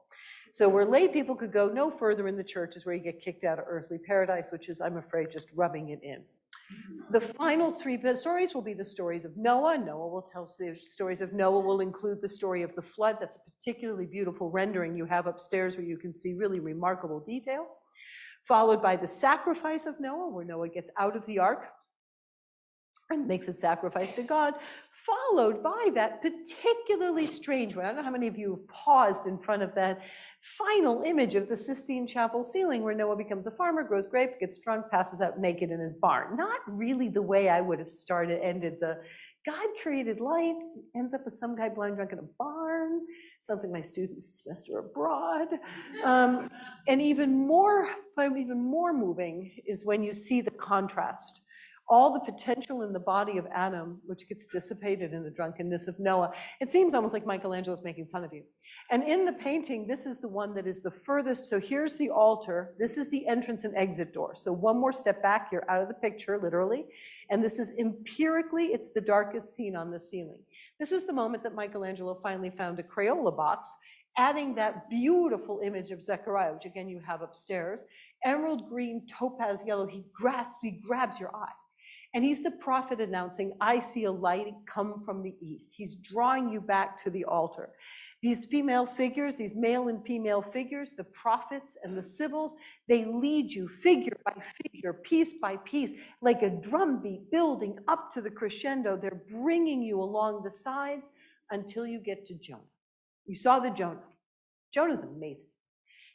So where lay people could go no further in the church is where you get kicked out of earthly paradise, which is, I'm afraid, just rubbing it in. The final 3 stories will be the stories of Noah. Noah will tell the stories of Noah, will include the story of the flood. That's a particularly beautiful rendering you have upstairs where you can see really remarkable details. Followed by the sacrifice of Noah, where Noah gets out of the ark and makes a sacrifice to God, followed by that particularly strange one. I don't know how many of you have paused in front of that final image of the Sistine Chapel ceiling where Noah becomes a farmer, grows grapes, gets drunk, passes out naked in his barn. Not really the way I would have ended the God created light, ends up with some guy blind drunk in a barn. Sounds like my student's semester abroad. And even more moving is when you see the contrast. All the potential in the body of Adam, which gets dissipated in the drunkenness of Noah. It seems almost like Michelangelo's making fun of you. And in the painting, this is the one that is the furthest. So here's the altar. This is the entrance and exit door. So one more step back, you're out of the picture, literally. And this is empirically, it's the darkest scene on the ceiling. This is the moment that Michelangelo finally found a Crayola box, adding that beautiful image of Zechariah, which again you have upstairs. Emerald green, topaz yellow, he grabs your eye. And he's the prophet announcing, I see a light come from the east. He's drawing you back to the altar. These female figures, these male and female figures, the prophets and the sibyls, they lead you figure by figure, piece by piece, like a drumbeat building up to the crescendo. They're bringing you along the sides until you get to Jonah. You saw the Jonah. Jonah's amazing.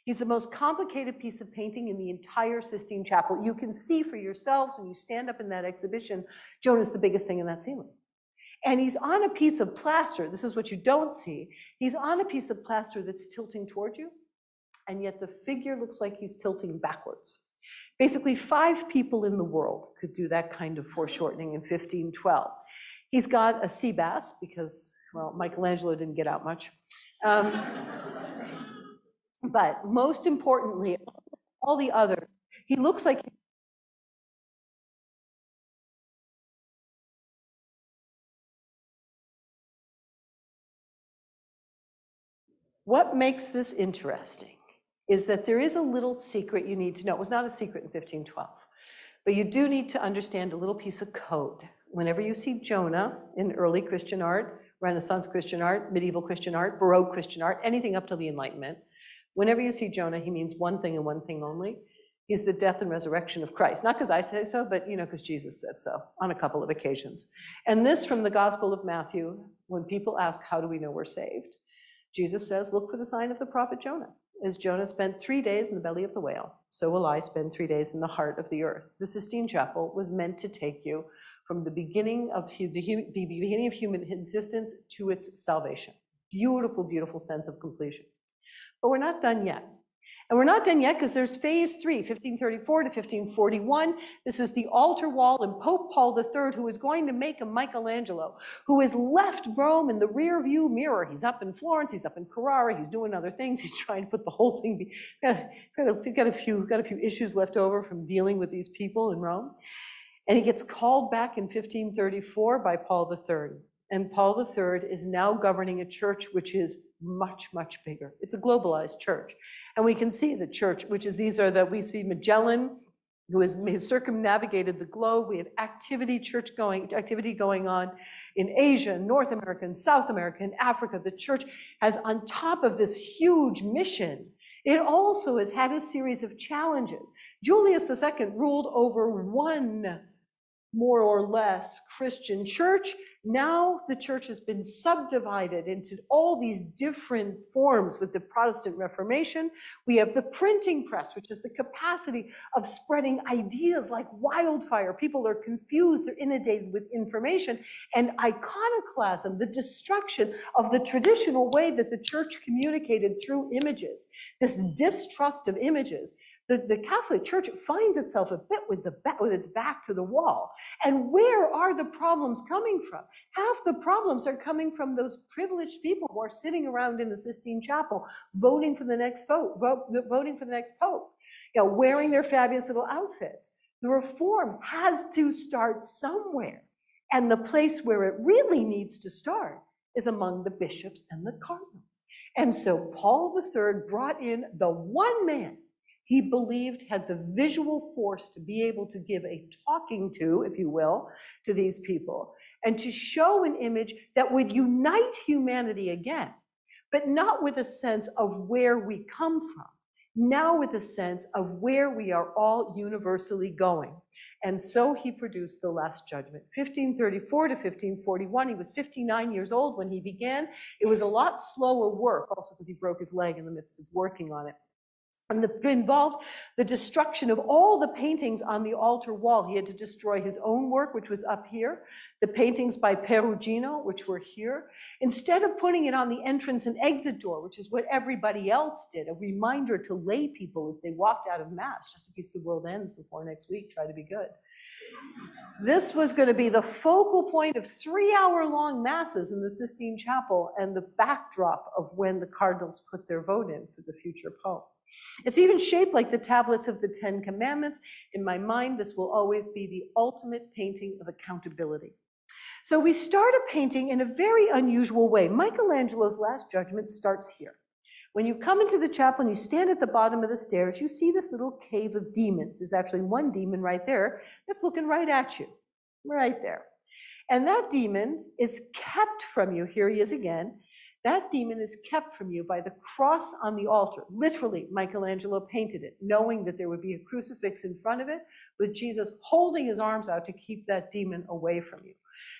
He's the most complicated piece of painting in the entire Sistine Chapel. You can see for yourselves when you stand up in that exhibition, Jonah's the biggest thing in that ceiling. And he's on a piece of plaster. This is what you don't see. He's on a piece of plaster that's tilting toward you, and yet the figure looks like he's tilting backwards. Basically, 5 people in the world could do that kind of foreshortening in 1512. He's got a sea bass because, well, Michelangelo didn't get out much. But most importantly, all the others, he looks like what makes this interesting is that there is a little secret you need to know. It was not a secret in 1512, but you do need to understand a little piece of code. Whenever you see Jonah in early Christian art, Renaissance Christian art, medieval Christian art, Baroque Christian art, anything up to the Enlightenment, whenever you see Jonah, he means one thing and one thing only. He's the death and resurrection of Christ. Not because I say so, but because Jesus said so on a couple of occasions. And this from the Gospel of Matthew, when people ask, how do we know we're saved? Jesus says, look for the sign of the prophet Jonah. As Jonah spent 3 days in the belly of the whale, so will I spend 3 days in the heart of the earth. The Sistine Chapel was meant to take you from the beginning of human existence to its salvation. Beautiful, beautiful sense of completion. But we're not done yet. And we're not done yet because there's phase 3, 1534 to 1541. This is the altar wall, and Pope Paul III, who is going to make a Michelangelo, who has left Rome in the rear view mirror. He's up in Florence, he's up in Carrara, he's doing other things. He's trying to put the whole thing, got a few issues left over from dealing with these people in Rome. And he gets called back in 1534 by Paul III. And Paul III is now governing a church which is much, much bigger. It's a globalized church. And we can see the church, which is, we see Magellan, who has circumnavigated the globe. We have activity going on in Asia, North America, and South America, and Africa. The church has, on top of this huge mission, it also has had a series of challenges. Julius II ruled over one more or less Christian church. Now the church has been subdivided into all these different forms with the Protestant Reformation. We have the printing press, which is the capacity of spreading ideas like wildfire. People are confused, they're inundated with information. And iconoclasm, the destruction of the traditional way that the church communicated through images, this distrust of images. The Catholic Church finds itself a bit with its back to the wall. And where are the problems coming from? Half the problems are coming from those privileged people who are sitting around in the Sistine Chapel voting for the next voting for the next pope, wearing their fabulous little outfits. The reform has to start somewhere. And the place where it really needs to start is among the bishops and the cardinals. And so Paul III brought in the one man he believed had the visual force to be able to give a talking to, if you will, to these people, and to show an image that would unite humanity again, but not with a sense of where we come from, now with a sense of where we are all universally going. And so he produced the Last Judgment. 1534 to 1541, he was 59 years old when he began. It was a lot slower work, also because he broke his leg in the midst of working on it. And it involved the destruction of all the paintings on the altar wall. He had to destroy his own work, which was up here, the paintings by Perugino, which were here. Instead of putting it on the entrance and exit door, which is what everybody else did, a reminder to lay people as they walked out of Mass, just in case the world ends before next week, try to be good. This was going to be the focal point of 3-hour-long masses in the Sistine Chapel and the backdrop of when the cardinals put their vote in for the future pope. It's even shaped like the tablets of the 10 Commandments. In my mind, this will always be the ultimate painting of accountability. So we start a painting in a very unusual way. Michelangelo's Last Judgment starts here. When you come into the chapel and you stand at the bottom of the stairs, you see this little cave of demons. There's actually one demon right there that's looking right at you, right there. And that demon is kept from you. Here he is again. That demon is kept from you by the cross on the altar. Literally, Michelangelo painted it, knowing that there would be a crucifix in front of it, with Jesus holding his arms out to keep that demon away from you.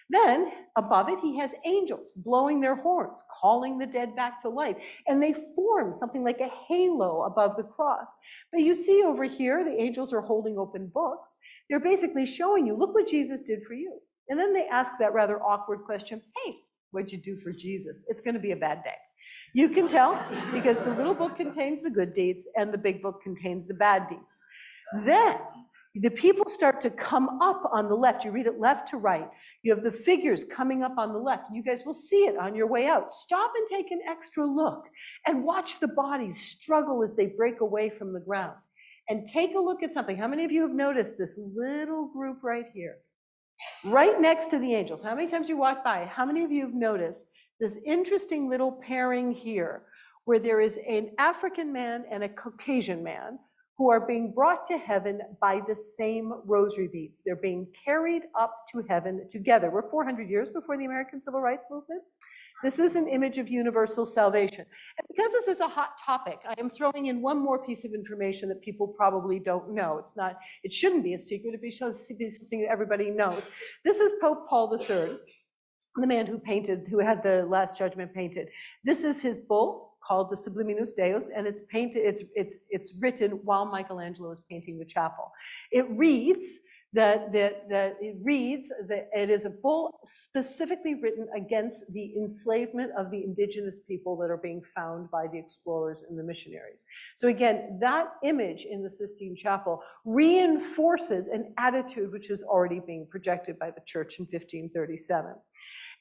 Then, above it, he has angels blowing their horns, calling the dead back to life, and they form something like a halo above the cross. But you see over here, the angels are holding open books. They're basically showing you, look what Jesus did for you. And then they ask that rather awkward question, hey, what'd you do for Jesus? It's going to be a bad day. You can tell because the little book contains the good deeds and the big book contains the bad deeds. Then the people start to come up on the left. You read it left to right. You have the figures coming up on the left. You guys will see it on your way out. Stop and take an extra look and watch the bodies struggle as they break away from the ground. And take a look at something. How many of you have noticed this little group right here? Right next to the angels. How many times you walk by? How many of you have noticed this interesting little pairing here where there is an African man and a Caucasian man who are being brought to heaven by the same rosary beads. They're being carried up to heaven together. We're 400 years before the American Civil Rights Movement. This is an image of universal salvation. And because this is a hot topic, I am throwing in one more piece of information that people probably don't know. It shouldn't be a secret, it should be something that everybody knows. This is Pope Paul III, the man who had the Last Judgment painted. This is his bull called the Subliminus Deus, and it's painted, it's written while Michelangelo is painting the chapel. It reads, that it reads that it is a bull specifically written against the enslavement of the indigenous people that are being found by the explorers and the missionaries. So again, that image in the Sistine Chapel reinforces an attitude which is already being projected by the church in 1537.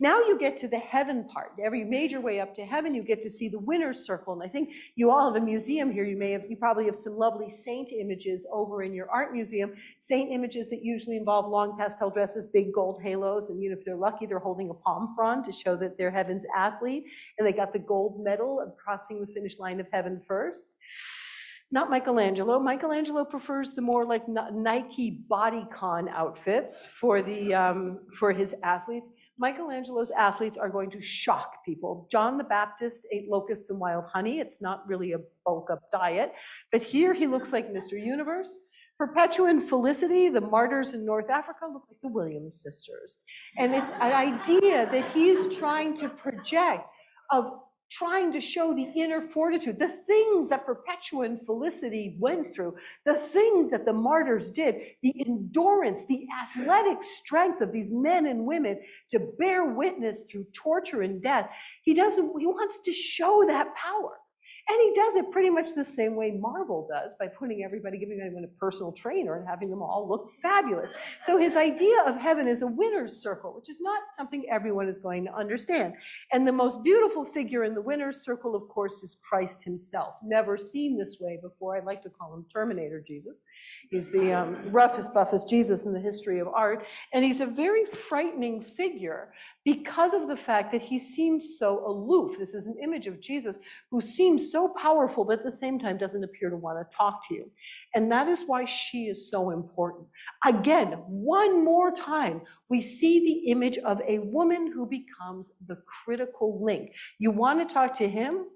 Now you get to the heaven part. Every major way up to heaven, you get to see the winner's circle. And I think you all have a museum here. You probably have some lovely saint images over in your art museum. Saint images that usually involve long pastel dresses, big gold halos, and if they're lucky, they're holding a palm frond to show that they're heaven's athlete. And they got the gold medal of crossing the finish line of heaven first. Not Michelangelo. Michelangelo prefers the more like Nike bodycon outfits for his athletes. Michelangelo's athletes are going to shock people. John the Baptist ate locusts and wild honey. It's not really a bulk up diet, but here he looks like Mr. Universe. Perpetua and Felicity, the martyrs in North Africa, look like the Williams sisters. And it's an idea that he's trying to project of trying to show the inner fortitude, the things that Perpetua and Felicity went through, the things that the martyrs did, the endurance, the athletic strength of these men and women to bear witness through torture and death. He wants to show that power. And he does it pretty much the same way Marvel does, by giving everyone a personal trainer and having them all look fabulous. So his idea of heaven is a winner's circle, which is not something everyone is going to understand. And the most beautiful figure in the winner's circle, of course, is Christ himself. Never seen this way before. I'd like to call him Terminator Jesus. He's the roughest, buffest Jesus in the history of art. And he's a very frightening figure because of the fact that he seems so aloof. This is an image of Jesus who seems so powerful, but at the same time doesn't appear to want to talk to you. And that is why she is so important. Again, one more time, we see the image of a woman who becomes the critical link. You want to talk to him?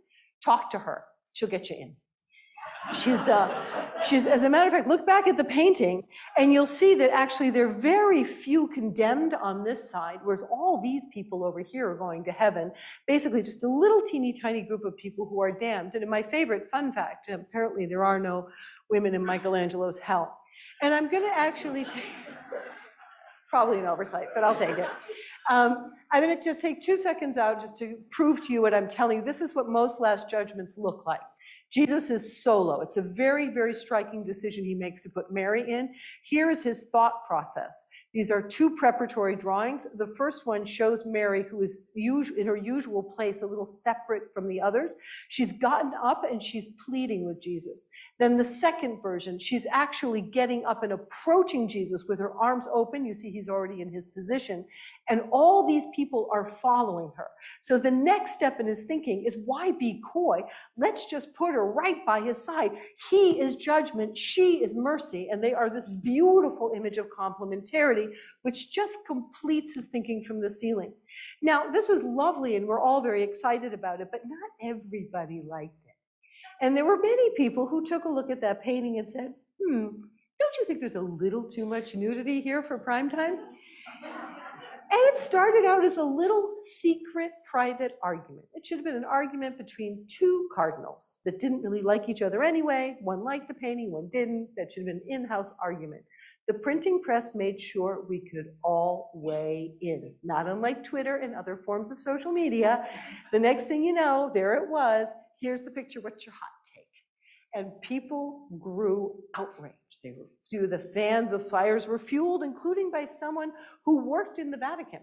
Talk to her. She'll get you in. She's, as a matter of fact, look back at the painting and you'll see that actually there are very few condemned on this side, whereas all these people over here are going to heaven. Basically just a little teeny tiny group of people who are damned. And my favorite fun fact, apparently there are no women in Michelangelo's hell. And I'm going to actually take, probably an oversight, but I'll take it. I'm going to just take 2 seconds out just to prove to you what I'm telling you. This is what most Last Judgments look like. Jesus is solo. It's a very, very striking decision he makes to put Mary in. Here is his thought process. These are 2 preparatory drawings. The first one shows Mary, who is in her usual place, a little separate from the others. She's gotten up and she's pleading with Jesus. Then the second version, she's actually getting up and approaching Jesus with her arms open. You see he's already in his position. And all these people are following her. So the next step in his thinking is, why be coy? Let's just put her right by his side. He is judgment, she is mercy, and they are this beautiful image of complementarity, which just completes his thinking from the ceiling. Now, this is lovely, and we're all very excited about it, but not everybody liked it. And there were many people who took a look at that painting and said, don't you think there's a little too much nudity here for prime time? And it started out as a little secret private argument. It should have been an argument between 2 cardinals that didn't really like each other anyway. One liked the painting, one didn't. That should have been an in-house argument. The printing press made sure we could all weigh in, not unlike Twitter and other forms of social media. The next thing you know, there it was. Here's the picture, what's your hot take? And people grew outraged. The fans of fires were fueled, including by someone who worked in the Vatican.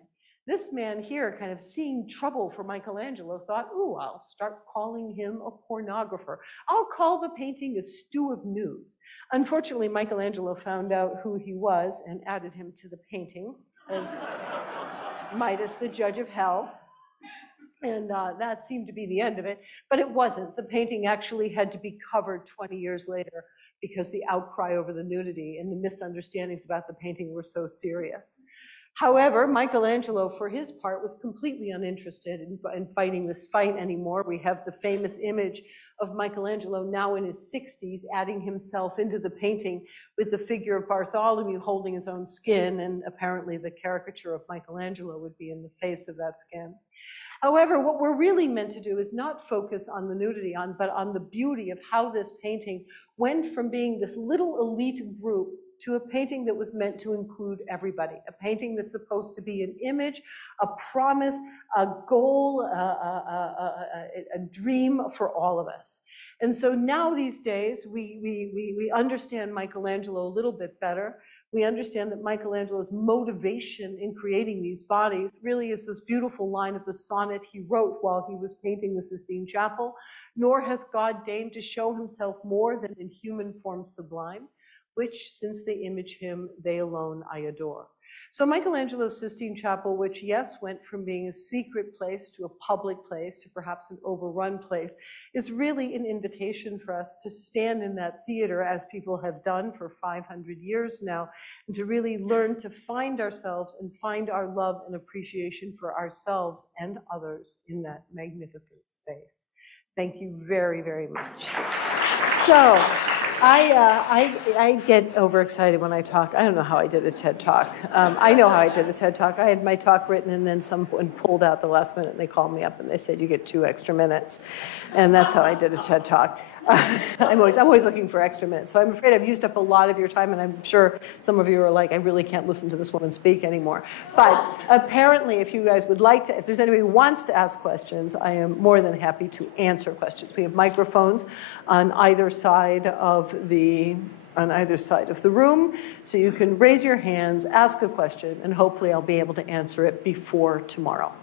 This man here, kind of seeing trouble for Michelangelo, thought, ooh, I'll start calling him a pornographer. I'll call the painting a stew of nudes. Unfortunately, Michelangelo found out who he was and added him to the painting as Midas, the judge of hell. And that seemed to be the end of it, but it wasn't. The painting actually had to be covered 20 years later because the outcry over the nudity and the misunderstandings about the painting were so serious. However, Michelangelo, for his part, was completely uninterested in fighting this fight anymore. We have the famous image of Michelangelo now in his 60s, adding himself into the painting with the figure of Bartholomew holding his own skin, and apparently the caricature of Michelangelo would be in the face of that skin. However, what we're really meant to do is not focus on the nudity, but on the beauty of how this painting went from being this little elite group to a painting that was meant to include everybody, a painting that's supposed to be an image, a promise, a goal, a dream for all of us. And so now these days, we understand Michelangelo a little bit better. We understand that Michelangelo's motivation in creating these bodies really is this beautiful line of the sonnet he wrote while he was painting the Sistine Chapel. Nor hath God deigned to show himself more than in human form sublime, which since they image him, they alone I adore. So Michelangelo's Sistine Chapel, which yes, went from being a secret place to a public place to perhaps an overrun place, is really an invitation for us to stand in that theater as people have done for 500 years now, and to really learn to find ourselves and find our love and appreciation for ourselves and others in that magnificent space. Thank you very, very much. So, I get overexcited when I talk. I don't know how I did a TED Talk. I know how I did a TED Talk. I had my talk written and then someone pulled out the last minute and they called me up and they said, you get 2 extra minutes. And that's how I did a TED Talk. I'm always looking for extra minutes. So I'm afraid I've used up a lot of your time, and I'm sure some of you are like, I really can't listen to this woman speak anymore. But apparently, if you guys would like to, if there's anybody who wants to ask questions, I am more than happy to answer questions. We have microphones on either side of the room, so you can raise your hands, ask a question, and hopefully I'll be able to answer it before tomorrow.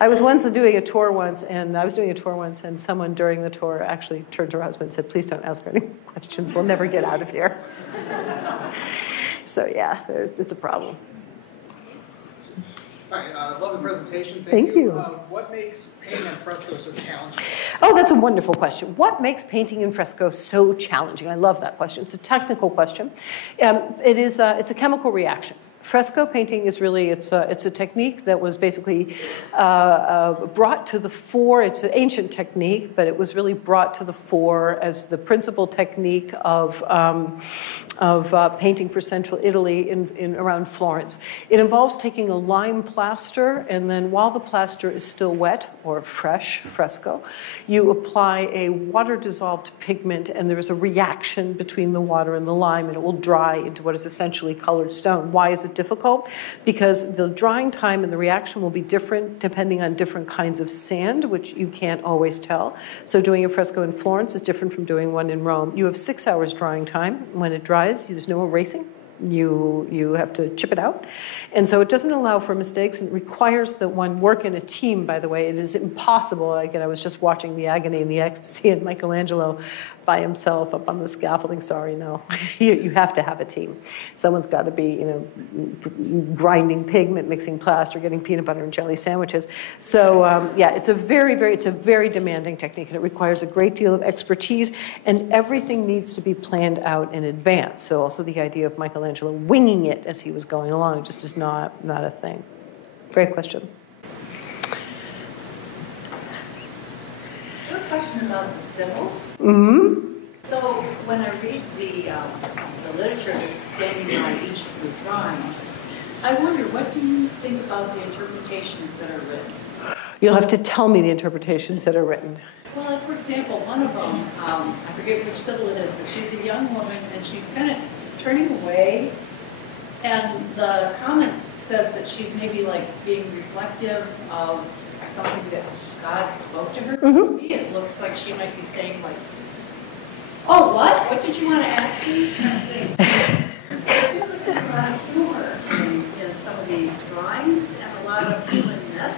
I was doing a tour once, and someone during the tour actually turned to her husband and said, please don't ask her any questions. We'll never get out of here. So yeah, it's a problem. All right, love the presentation. Thank you. What makes painting in fresco so challenging? Oh, that's a wonderful question. What makes painting in fresco so challenging? I love that question. It's a technical question. It's a chemical reaction. Fresco painting is really, it's a technique that was basically brought to the fore. It's an ancient technique, but it was really brought to the fore as the principal technique of painting for central Italy in around Florence. It involves taking a lime plaster, and then while the plaster is still wet or fresh, fresco, you apply a water-dissolved pigment, and there is a reaction between the water and the lime, and it will dry into what is essentially colored stone. Why is it difficult? Because the drying time and the reaction will be different depending on different kinds of sand, which you can't always tell. So doing a fresco in Florence is different from doing one in Rome. You have 6 hours drying time. When it dries, there's no erasing. You have to chip it out. And so it doesn't allow for mistakes, and it requires that one work in a team, by the way. It is impossible. Again, I was just watching the agony and the ecstasy of Michelangelo by himself up on the scaffolding. Sorry, no. You have to have a team. Someone's got to be, grinding pigment, mixing plaster, getting peanut butter and jelly sandwiches. So yeah, it's a very demanding technique, and it requires a great deal of expertise, and everything needs to be planned out in advance. So also the idea of Michelangelo winging it as he was going along just is not a thing. Great question. Quick question about the symbols. Mm-hmm. So when I read the literature that's standing on each of the drawings, I wonder, what do you think about the interpretations that are written? You'll have to tell me the interpretations that are written. Well, for example, one of them, I forget which symbol it is, but she's a young woman and she's kind of turning away, and the comment says that she's maybe like being reflective of something that God spoke to her. Mm-hmm. To me, it looks like she might be saying like, oh, what? What did you want to ask me? Kind of thing. There seems like there's a lot of humor in some of these drawings and a lot of humanness.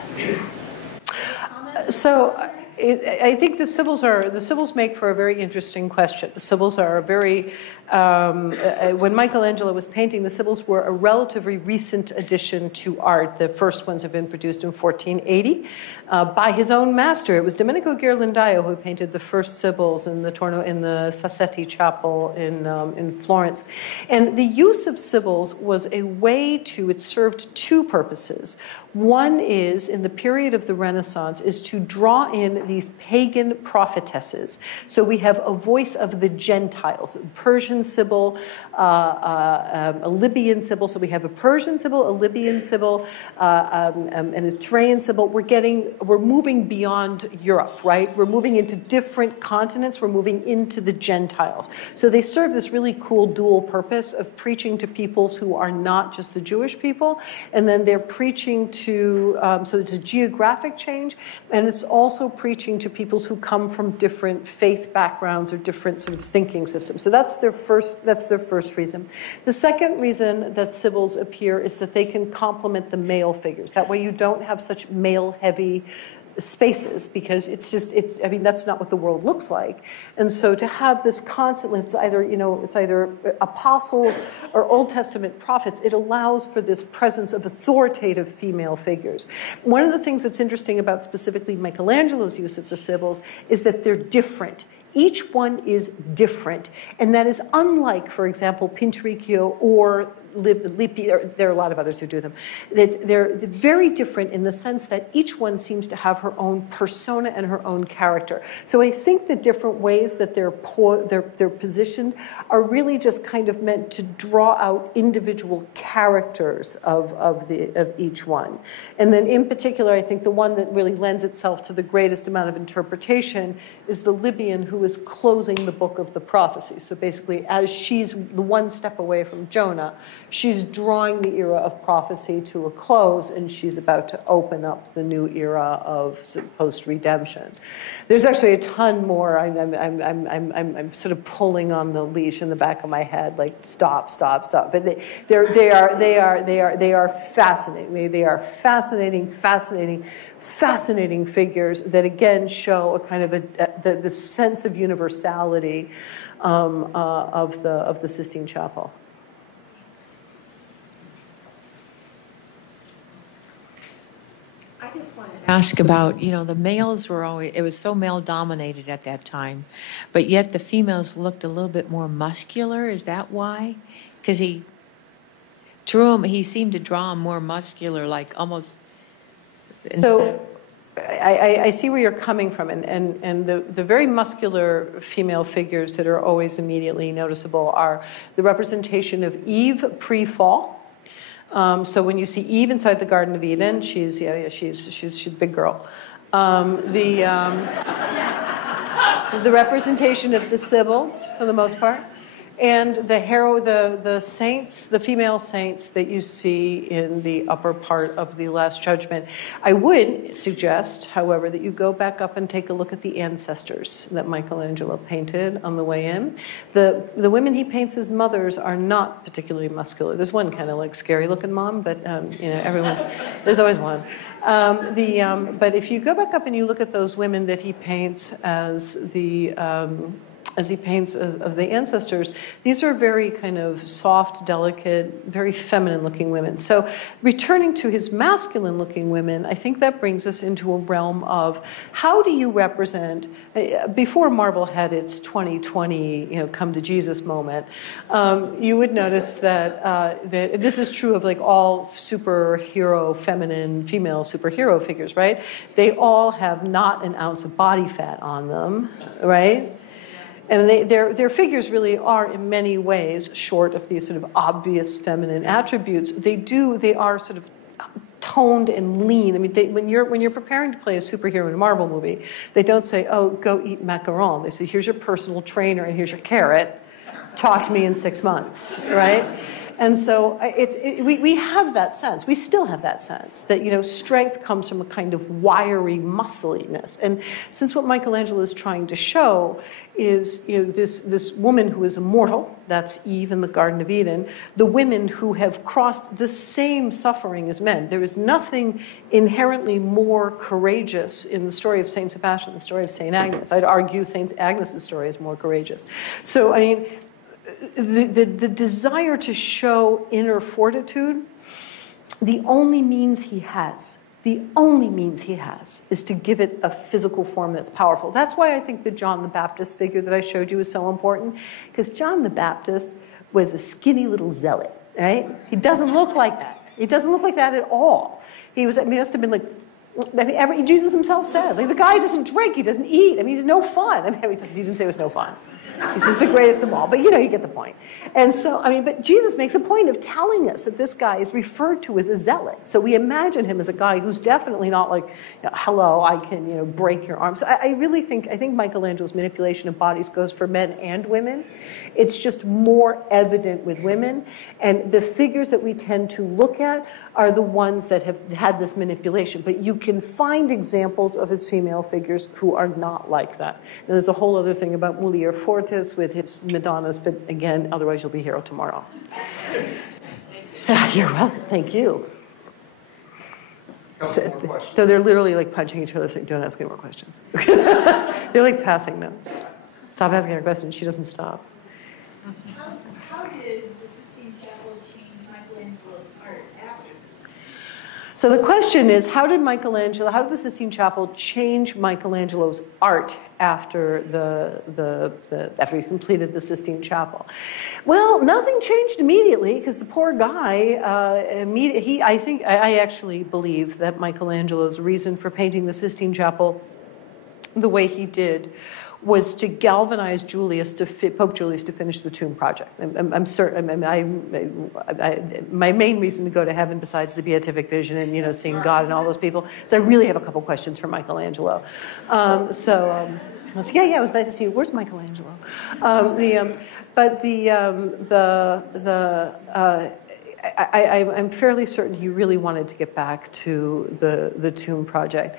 So I think the Sibyls make for a very interesting question. The Sibyls are a very, when Michelangelo was painting, the Sibyls were a relatively recent addition to art. The first ones have been produced in 1480 by his own master. It was Domenico Ghirlandaio who painted the first Sibyls in the Sassetti Chapel in Florence. And the use of Sibyls was a way it served 2 purposes. One is, in the period of the Renaissance, is to draw in these pagan prophetesses. So we have a voice of the Gentiles, Persian Sibyl, a Libyan Sibyl. So we have a Persian Sibyl, a Libyan Sibyl, an Eritrean Sibyl. We're moving beyond Europe, right? We're moving into different continents. We're moving into the Gentiles. So they serve this really cool dual purpose of preaching to peoples who are not just the Jewish people, and then they're preaching to, so it's a geographic change, and it's also preaching to peoples who come from different faith backgrounds or different sort of thinking systems. So that's their first reason. The second reason that Sibyls appear is that they can complement the male figures. That way you don't have such male-heavy spaces, because I mean, that's not what the world looks like. And so to have this constantly, it's either apostles or Old Testament prophets, it allows for this presence of authoritative female figures. One of the things that's interesting about specifically Michelangelo's use of the Sibyls is that they're different. Each one is different, and that is unlike, for example, Pinturicchio or Lippi. There are a lot of others who do them. They're very different in the sense that each one seems to have her own persona and her own character. So I think the different ways that they're positioned are really just kind of meant to draw out individual characters of each one. And then in particular, I think the one that really lends itself to the greatest amount of interpretation is the Libyan, who is closing the book of the prophecy. So basically, as she's the one step away from Jonah, she's drawing the era of prophecy to a close, and she's about to open up the new era of post-redemption. There's actually a ton more. I'm sort of pulling on the leash in the back of my head, like stop. But they are fascinating. They are fascinating figures that again show a kind of the sense of universality of the Sistine Chapel. Ask about, the males were always, it was so male dominated at that time, but yet the females looked a little bit more muscular. Is that why? Because he seemed to draw them more muscular, like almost. So I see where you're coming from, and the very muscular female figures that are always immediately noticeable are the representation of Eve pre-fall. So when you see Eve inside the Garden of Eden, she's a big girl. The representation of the Sibyls, for the most part, and the saints, the female saints that you see in the upper part of the Last Judgment. I would suggest, however, that you go back up and take a look at the ancestors that Michelangelo painted on the way in. The women he paints as mothers are not particularly muscular. There's one kind of like scary looking mom, but there's always one. But if you go back up and you look at those women that he paints as he paints of the ancestors, these are very kind of soft, delicate, very feminine-looking women. So returning to his masculine-looking women, I think that brings us into a realm of how do you represent, before Marvel had its 2020, come to Jesus moment, you would notice that this is true of like all superhero, feminine, female superhero figures, right? They all have not an ounce of body fat on them, right? And their figures really are, in many ways, short of these sort of obvious feminine attributes. They are sort of toned and lean. I mean, when you're preparing to play a superhero in a Marvel movie, they don't say, "Oh, go eat macaron." They say, "Here's your personal trainer, and here's your carrot. Talk to me in 6 months," right? And so we have that sense. We still have that sense that, strength comes from a kind of wiry muscliness. And since what Michelangelo is trying to show is, this woman who is immortal, that's Eve in the Garden of Eden, the women who have crossed the same suffering as men. There is nothing inherently more courageous in the story of Saint Sebastian, the story of Saint Agnes. I'd argue Saint Agnes' story is more courageous. So, I mean, the desire to show inner fortitude, the only means he has is to give it a physical form that's powerful. That's why I think the John the Baptist figure that I showed you is so important, because John the Baptist was a skinny little zealot, right? He doesn't look like that. He doesn't look like that at all. He must have been like I mean, Jesus himself says, like, the guy doesn't drink, he doesn't eat. I mean, he's no fun. I mean, he didn't say it was no fun. He says the greatest of them all, but you get the point. And so, I mean, but Jesus makes a point of telling us that this guy is referred to as a zealot. So we imagine him as a guy who's definitely not like, hello, I can, break your arms. I really think Michelangelo's manipulation of bodies goes for men and women. It's just more evident with women. And the figures that we tend to look at are the ones that have had this manipulation. But you can find examples of his female figures who are not like that. And there's a whole other thing about Mulier Fortis with his Madonnas, but again, otherwise you'll be here tomorrow. You're welcome. Thank you. So they're literally like punching each other saying, don't ask any more questions. They're like passing notes. Stop asking her questions. She doesn't stop. How did the Sistine Chapel change Michelangelo's art after this? So the question is, how did the Sistine Chapel change Michelangelo's art after after he completed the Sistine Chapel? Well, nothing changed immediately because the poor guy. I actually believe that Michelangelo's reason for painting the Sistine Chapel the way he did was to galvanize Pope Julius to finish the tomb project. I'm certain. My main reason to go to heaven, besides the beatific vision and seeing God and all those people, is I really have a couple questions for Michelangelo. I was like, yeah, it was nice to see you. Where's Michelangelo? I'm fairly certain he really wanted to get back to the tomb project,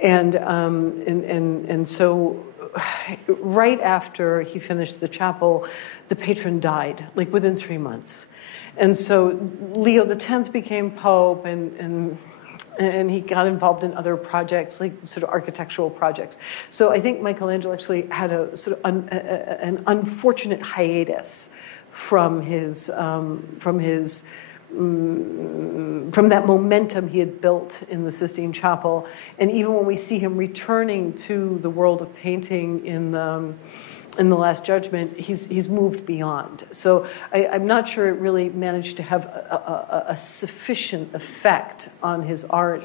and so. Right after he finished the chapel, the patron died, like within 3 months. And so Leo X became Pope, and he got involved in other projects, like sort of architectural projects. So I think Michelangelo actually had a sort of an unfortunate hiatus from that momentum he had built in the Sistine Chapel. And even when we see him returning to the world of painting in the Last Judgment, he's moved beyond. So I'm not sure it really managed to have a sufficient effect on his art,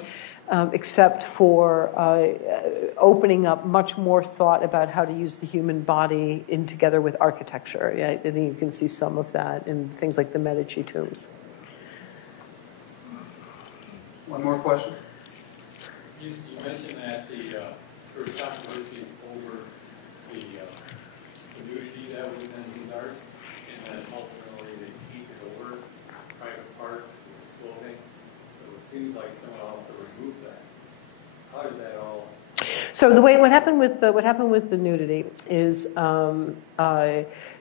except for opening up much more thought about how to use the human body together with architecture. Yeah, I think you can see some of that in things like the Medici tombs. One more question? You mentioned that there was controversy over the nudity that was in his art, and that ultimately they painted over private parts with clothing. But it seemed like someone also removed that. How did that all? So what happened with the nudity is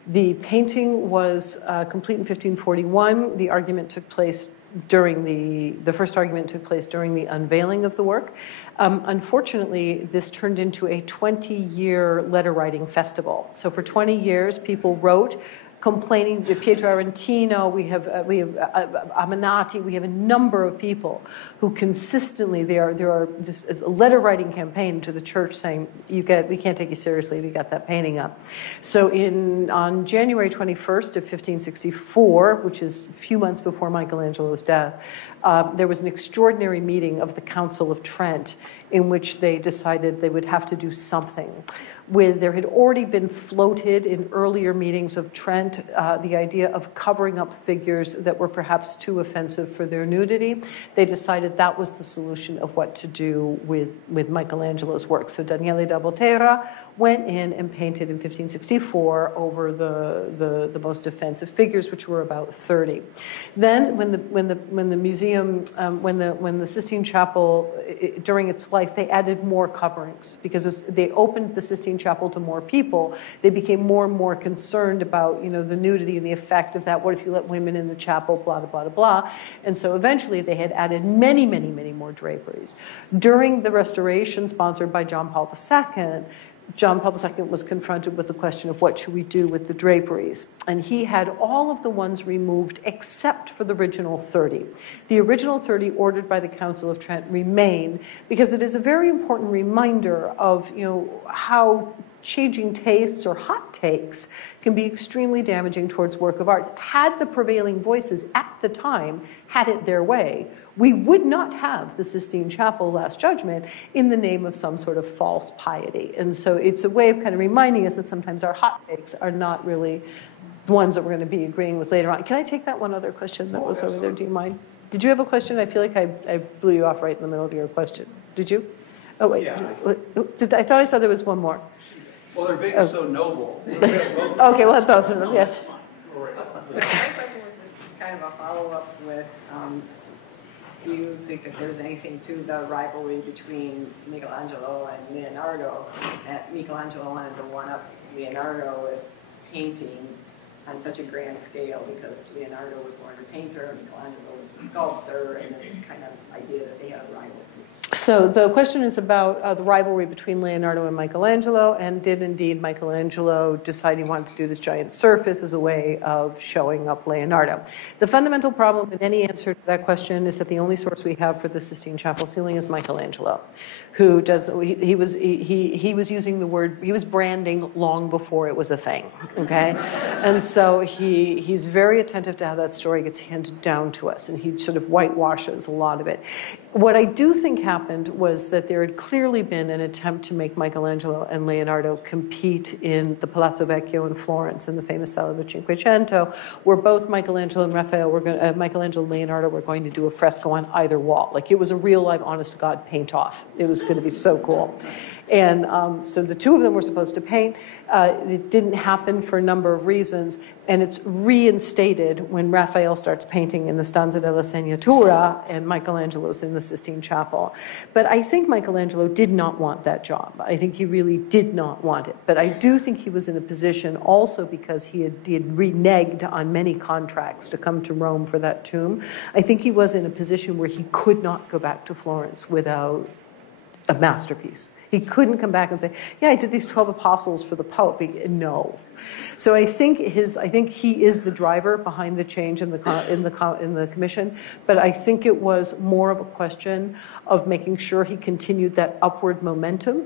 the painting was complete in 1541. The argument took place the first argument took place during the unveiling of the work. Unfortunately, this turned into a 20-year letter writing festival. So for 20 years, people wrote complaining to Pietro Arentino. We have Aminati. We have a number of people who consistently there are just a letter writing campaign to the church saying we can't take you seriously if you got that painting up. So on January 21st of 1564, which is a few months before Michelangelo's death, there was an extraordinary meeting of the Council of Trent in which they decided they would have to do something. There had already been floated in earlier meetings of Trent the idea of covering up figures that were perhaps too offensive for their nudity. They decided that was the solution of what to do with Michelangelo's work. So Daniele da Volterra went in and painted in 1564 over the most offensive figures, which were about 30. Then, when the museum, when the Sistine Chapel, during its life, they added more coverings because as they opened the Sistine Chapel to more people, they became more and more concerned about the nudity and the effect of that. What if you let women in the chapel? Blah blah blah blah. And so eventually they had added many more draperies. During the restoration sponsored by John Paul II, John Paul II was confronted with the question of what should we do with the draperies. And he had all of the ones removed except for the original 30. The original 30 ordered by the Council of Trent remain because it is a very important reminder of how changing tastes or hot takes can be extremely damaging towards work of art. Had the prevailing voices at the time had it their way, we would not have the Sistine Chapel Last Judgment in the name of some sort of false piety. And so it's a way of kind of reminding us that sometimes our hot takes are not really the ones that we're going to be agreeing with later on. Can I take that one other question that was over there? Do you mind? Did you have a question? I feel like I blew you off right in the middle of your question. Did you? Oh, wait. Yeah. I thought I saw there was one more. Well, they're being so noble. Okay, we'll have both of them, yes. My question was just kind of a follow-up with, do you think that there's anything to the rivalry between Michelangelo and Leonardo? Michelangelo wanted to one-up Leonardo with painting on such a grand scale because Leonardo was born a painter, Michelangelo was a sculptor, and this kind of idea that they had a rivalry. So the question is about the rivalry between Leonardo and Michelangelo, and did indeed Michelangelo decide he wanted to do this giant surface as a way of showing up Leonardo? The fundamental problem with any answer to that question is that the only source we have for the Sistine Chapel ceiling is Michelangelo, who does, he was using the word, he was branding long before it was a thing, okay? And so he's very attentive to how that story gets handed down to us, and he sort of whitewashes a lot of it. What I do think happened was that there had clearly been an attempt to make Michelangelo and Leonardo compete in the Palazzo Vecchio in Florence, in the famous Sala del Cinquecento, where both Michelangelo and Leonardo were going to do a fresco on either wall. Like, it was a real, live, honest-to-God paint-off. It was going to be so cool. And so the two of them were supposed to paint. It didn't happen for a number of reasons, and it's reinstated when Raphael starts painting in the Stanza della Segnatura and Michelangelo's in the Sistine Chapel. But I think Michelangelo did not want that job. I think he really did not want it. But I do think he was in a position also because he had reneged on many contracts to come to Rome for that tomb. I think he was in a position where he could not go back to Florence without a masterpiece. He couldn't come back and say, yeah, I did these 12 apostles for the Pope. No. So I think he is the driver behind the change in the commission, but I think it was more of a question of making sure he continued that upward momentum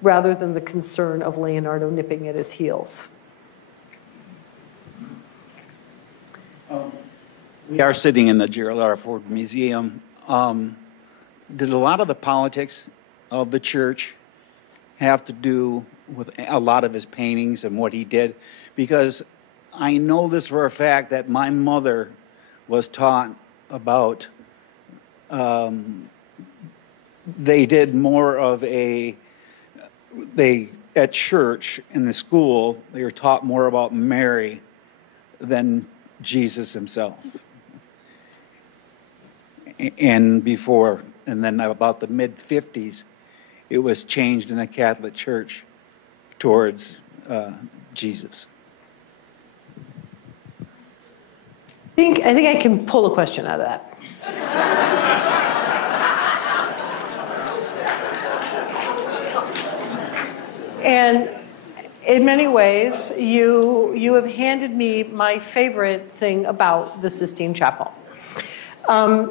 rather than the concern of Leonardo nipping at his heels. We are sitting in the Gerald R. Ford Museum. Did a lot of the politics of the church have to do with a lot of his paintings and what he did? Because I know this for a fact that my mother was taught about, they did more of at church in the school, they were taught more about Mary than Jesus himself. And then about the mid-50s, it was changed in the Catholic Church towards Jesus. I think I can pull a question out of that. And in many ways, you have handed me my favorite thing about the Sistine Chapel.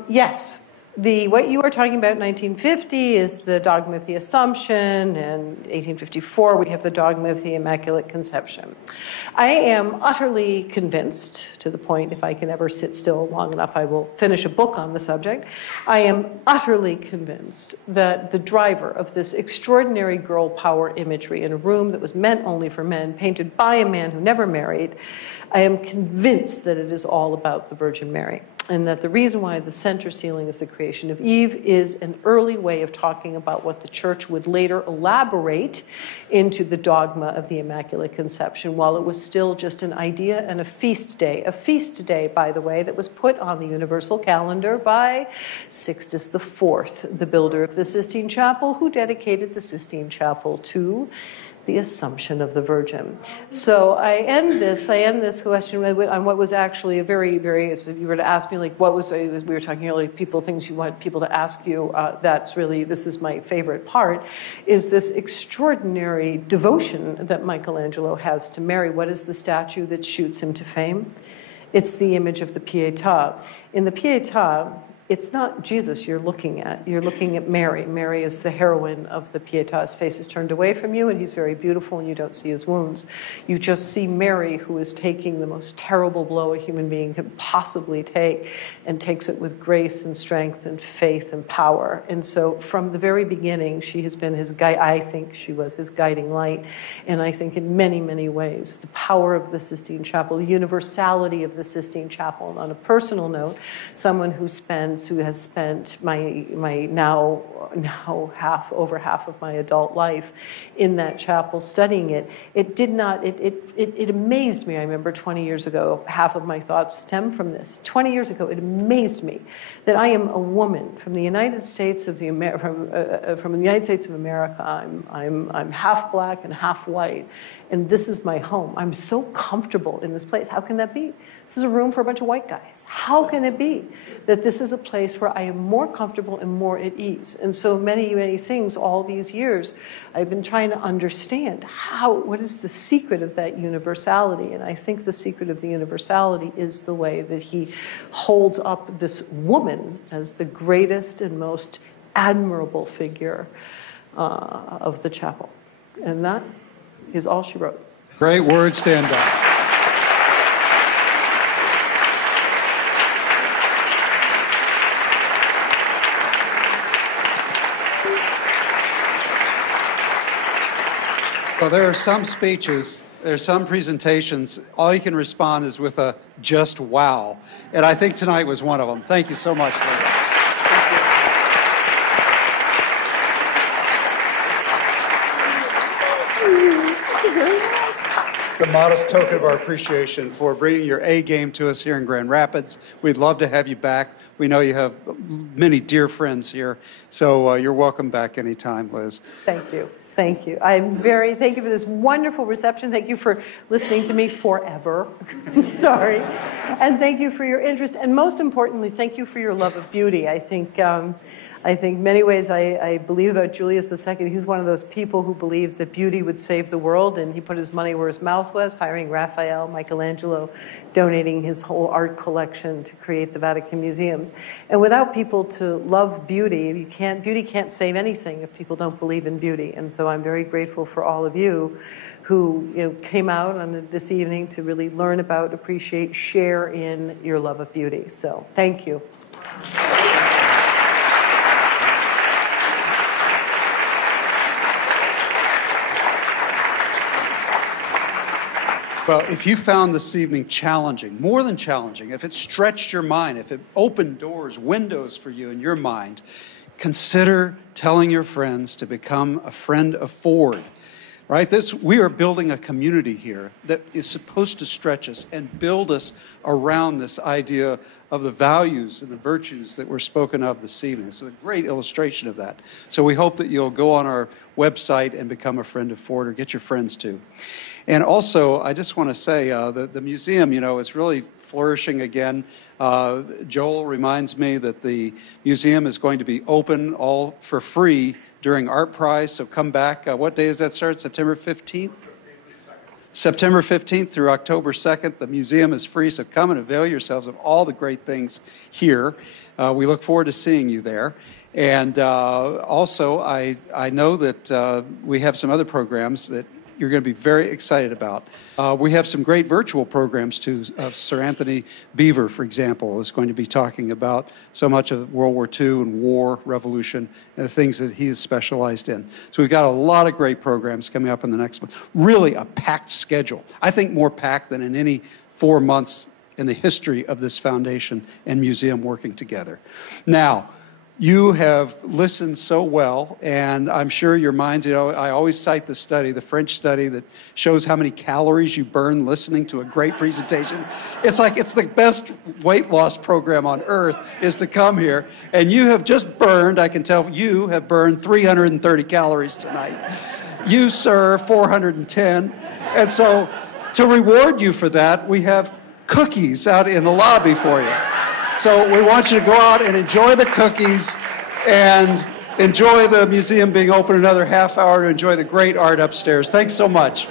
Yes. What you are talking about in 1950 is the dogma of the Assumption, and 1854 we have the dogma of the Immaculate Conception. I am utterly convinced, to the point if I can ever sit still long enough I will finish a book on the subject, I am utterly convinced that the driver of this extraordinary girl power imagery in a room that was meant only for men, painted by a man who never married, I am convinced that it is all about the Virgin Mary. And that the reason why the center ceiling is the creation of Eve is an early way of talking about what the church would later elaborate into the dogma of the Immaculate Conception, while it was still just an idea and a feast day. A feast day, by the way, that was put on the universal calendar by Sixtus IV, the builder of the Sistine Chapel, who dedicated the Sistine Chapel to the Assumption of the Virgin. So I end this question on what was actually a very, very, if you were to ask me, like, what was, we were talking earlier, things you want people to ask you, that's really, this is my favorite part, is this extraordinary devotion that Michelangelo has to Mary. What is the statue that shoots him to fame? It's the image of the Pietà. In the Pietà, it's not Jesus you're looking at. You're looking at Mary. Mary is the heroine of the Pietà. His face is turned away from you, and he's very beautiful, and you don't see his wounds. You just see Mary, who is taking the most terrible blow a human being can possibly take, and takes it with grace and strength and faith and power. And so from the very beginning, she has been his guide. I think she was his guiding light. And I think in many, many ways, the power of the Sistine Chapel, the universality of the Sistine Chapel. And on a personal note, someone who has spent my now over half of my adult life in that chapel studying it, it amazed me. I remember 20 years ago, half of my thoughts stem from this. 20 years ago, it amazed me that I am a woman from the United States of from the United States of America. I'm half black and half white, and this is my home. I'm so comfortable in this place. How can that be? This is a room for a bunch of white guys. How can it be that this is a place where I am more comfortable and more at ease? And so many, many things all these years, I've been trying to understand what is the secret of that universality? And I think the secret of the universality is the way that he holds up this woman as the greatest and most admirable figure of the chapel. And that is all she wrote. Great words, stand up. Well, there are some speeches, there are some presentations, all you can respond is with a just wow. And I think tonight was one of them. Thank you so much, Linda. It's a modest token of our appreciation for bringing your A game to us here in Grand Rapids. We'd love to have you back. We know you have many dear friends here, so you're welcome back anytime, Liz. Thank you. Thank you. Thank you for this wonderful reception. Thank you for listening to me forever. Sorry. And thank you for your interest. And most importantly, thank you for your love of beauty. I think many ways I believe about Julius II. He's one of those people who believed that beauty would save the world, and he put his money where his mouth was, hiring Raphael, Michelangelo, donating his whole art collection to create the Vatican museums. And without people to love beauty, beauty can't save anything if people don't believe in beauty. And so I'm very grateful for all of you who came out on this evening to really learn about, appreciate, share in your love of beauty. So thank you. Well, if you found this evening challenging, more than challenging, if it stretched your mind, if it opened doors, windows for you in your mind, consider telling your friends to become a friend of Ford. Right? We are building a community here that is supposed to stretch us and build us around this idea of the values and the virtues that were spoken of this evening. It's a great illustration of that. So we hope that you'll go on our website and become a friend of Ford, or get your friends to. And also, I just want to say the museum, is really flourishing again. Joel reminds me that the museum is going to be open all for free during Art Prize, so come back. What day does that start? September 15th? September 15th through October 2nd. The museum is free, so come and avail yourselves of all the great things here. We look forward to seeing you there. And also, I know that we have some other programs that you're going to be very excited about. We have some great virtual programs, too. Sir Anthony Beaver, for example, is going to be talking about so much of World War II and war, revolution, and the things that he is specialized in. So we've got a lot of great programs coming up in the next month. Really a packed schedule. I think more packed than in any 4 months in the history of this foundation and museum working together. Now, you have listened so well, and I'm sure your minds, I always cite the study, the French study that shows how many calories you burn listening to a great presentation. It's like it's the best weight loss program on earth is to come here, and you have just burned, I can tell you have burned 330 calories tonight. You, sir, 410. And so to reward you for that, we have cookies out in the lobby for you. So we want you to go out and enjoy the cookies and enjoy the museum being open another half hour to enjoy the great art upstairs. Thanks so much.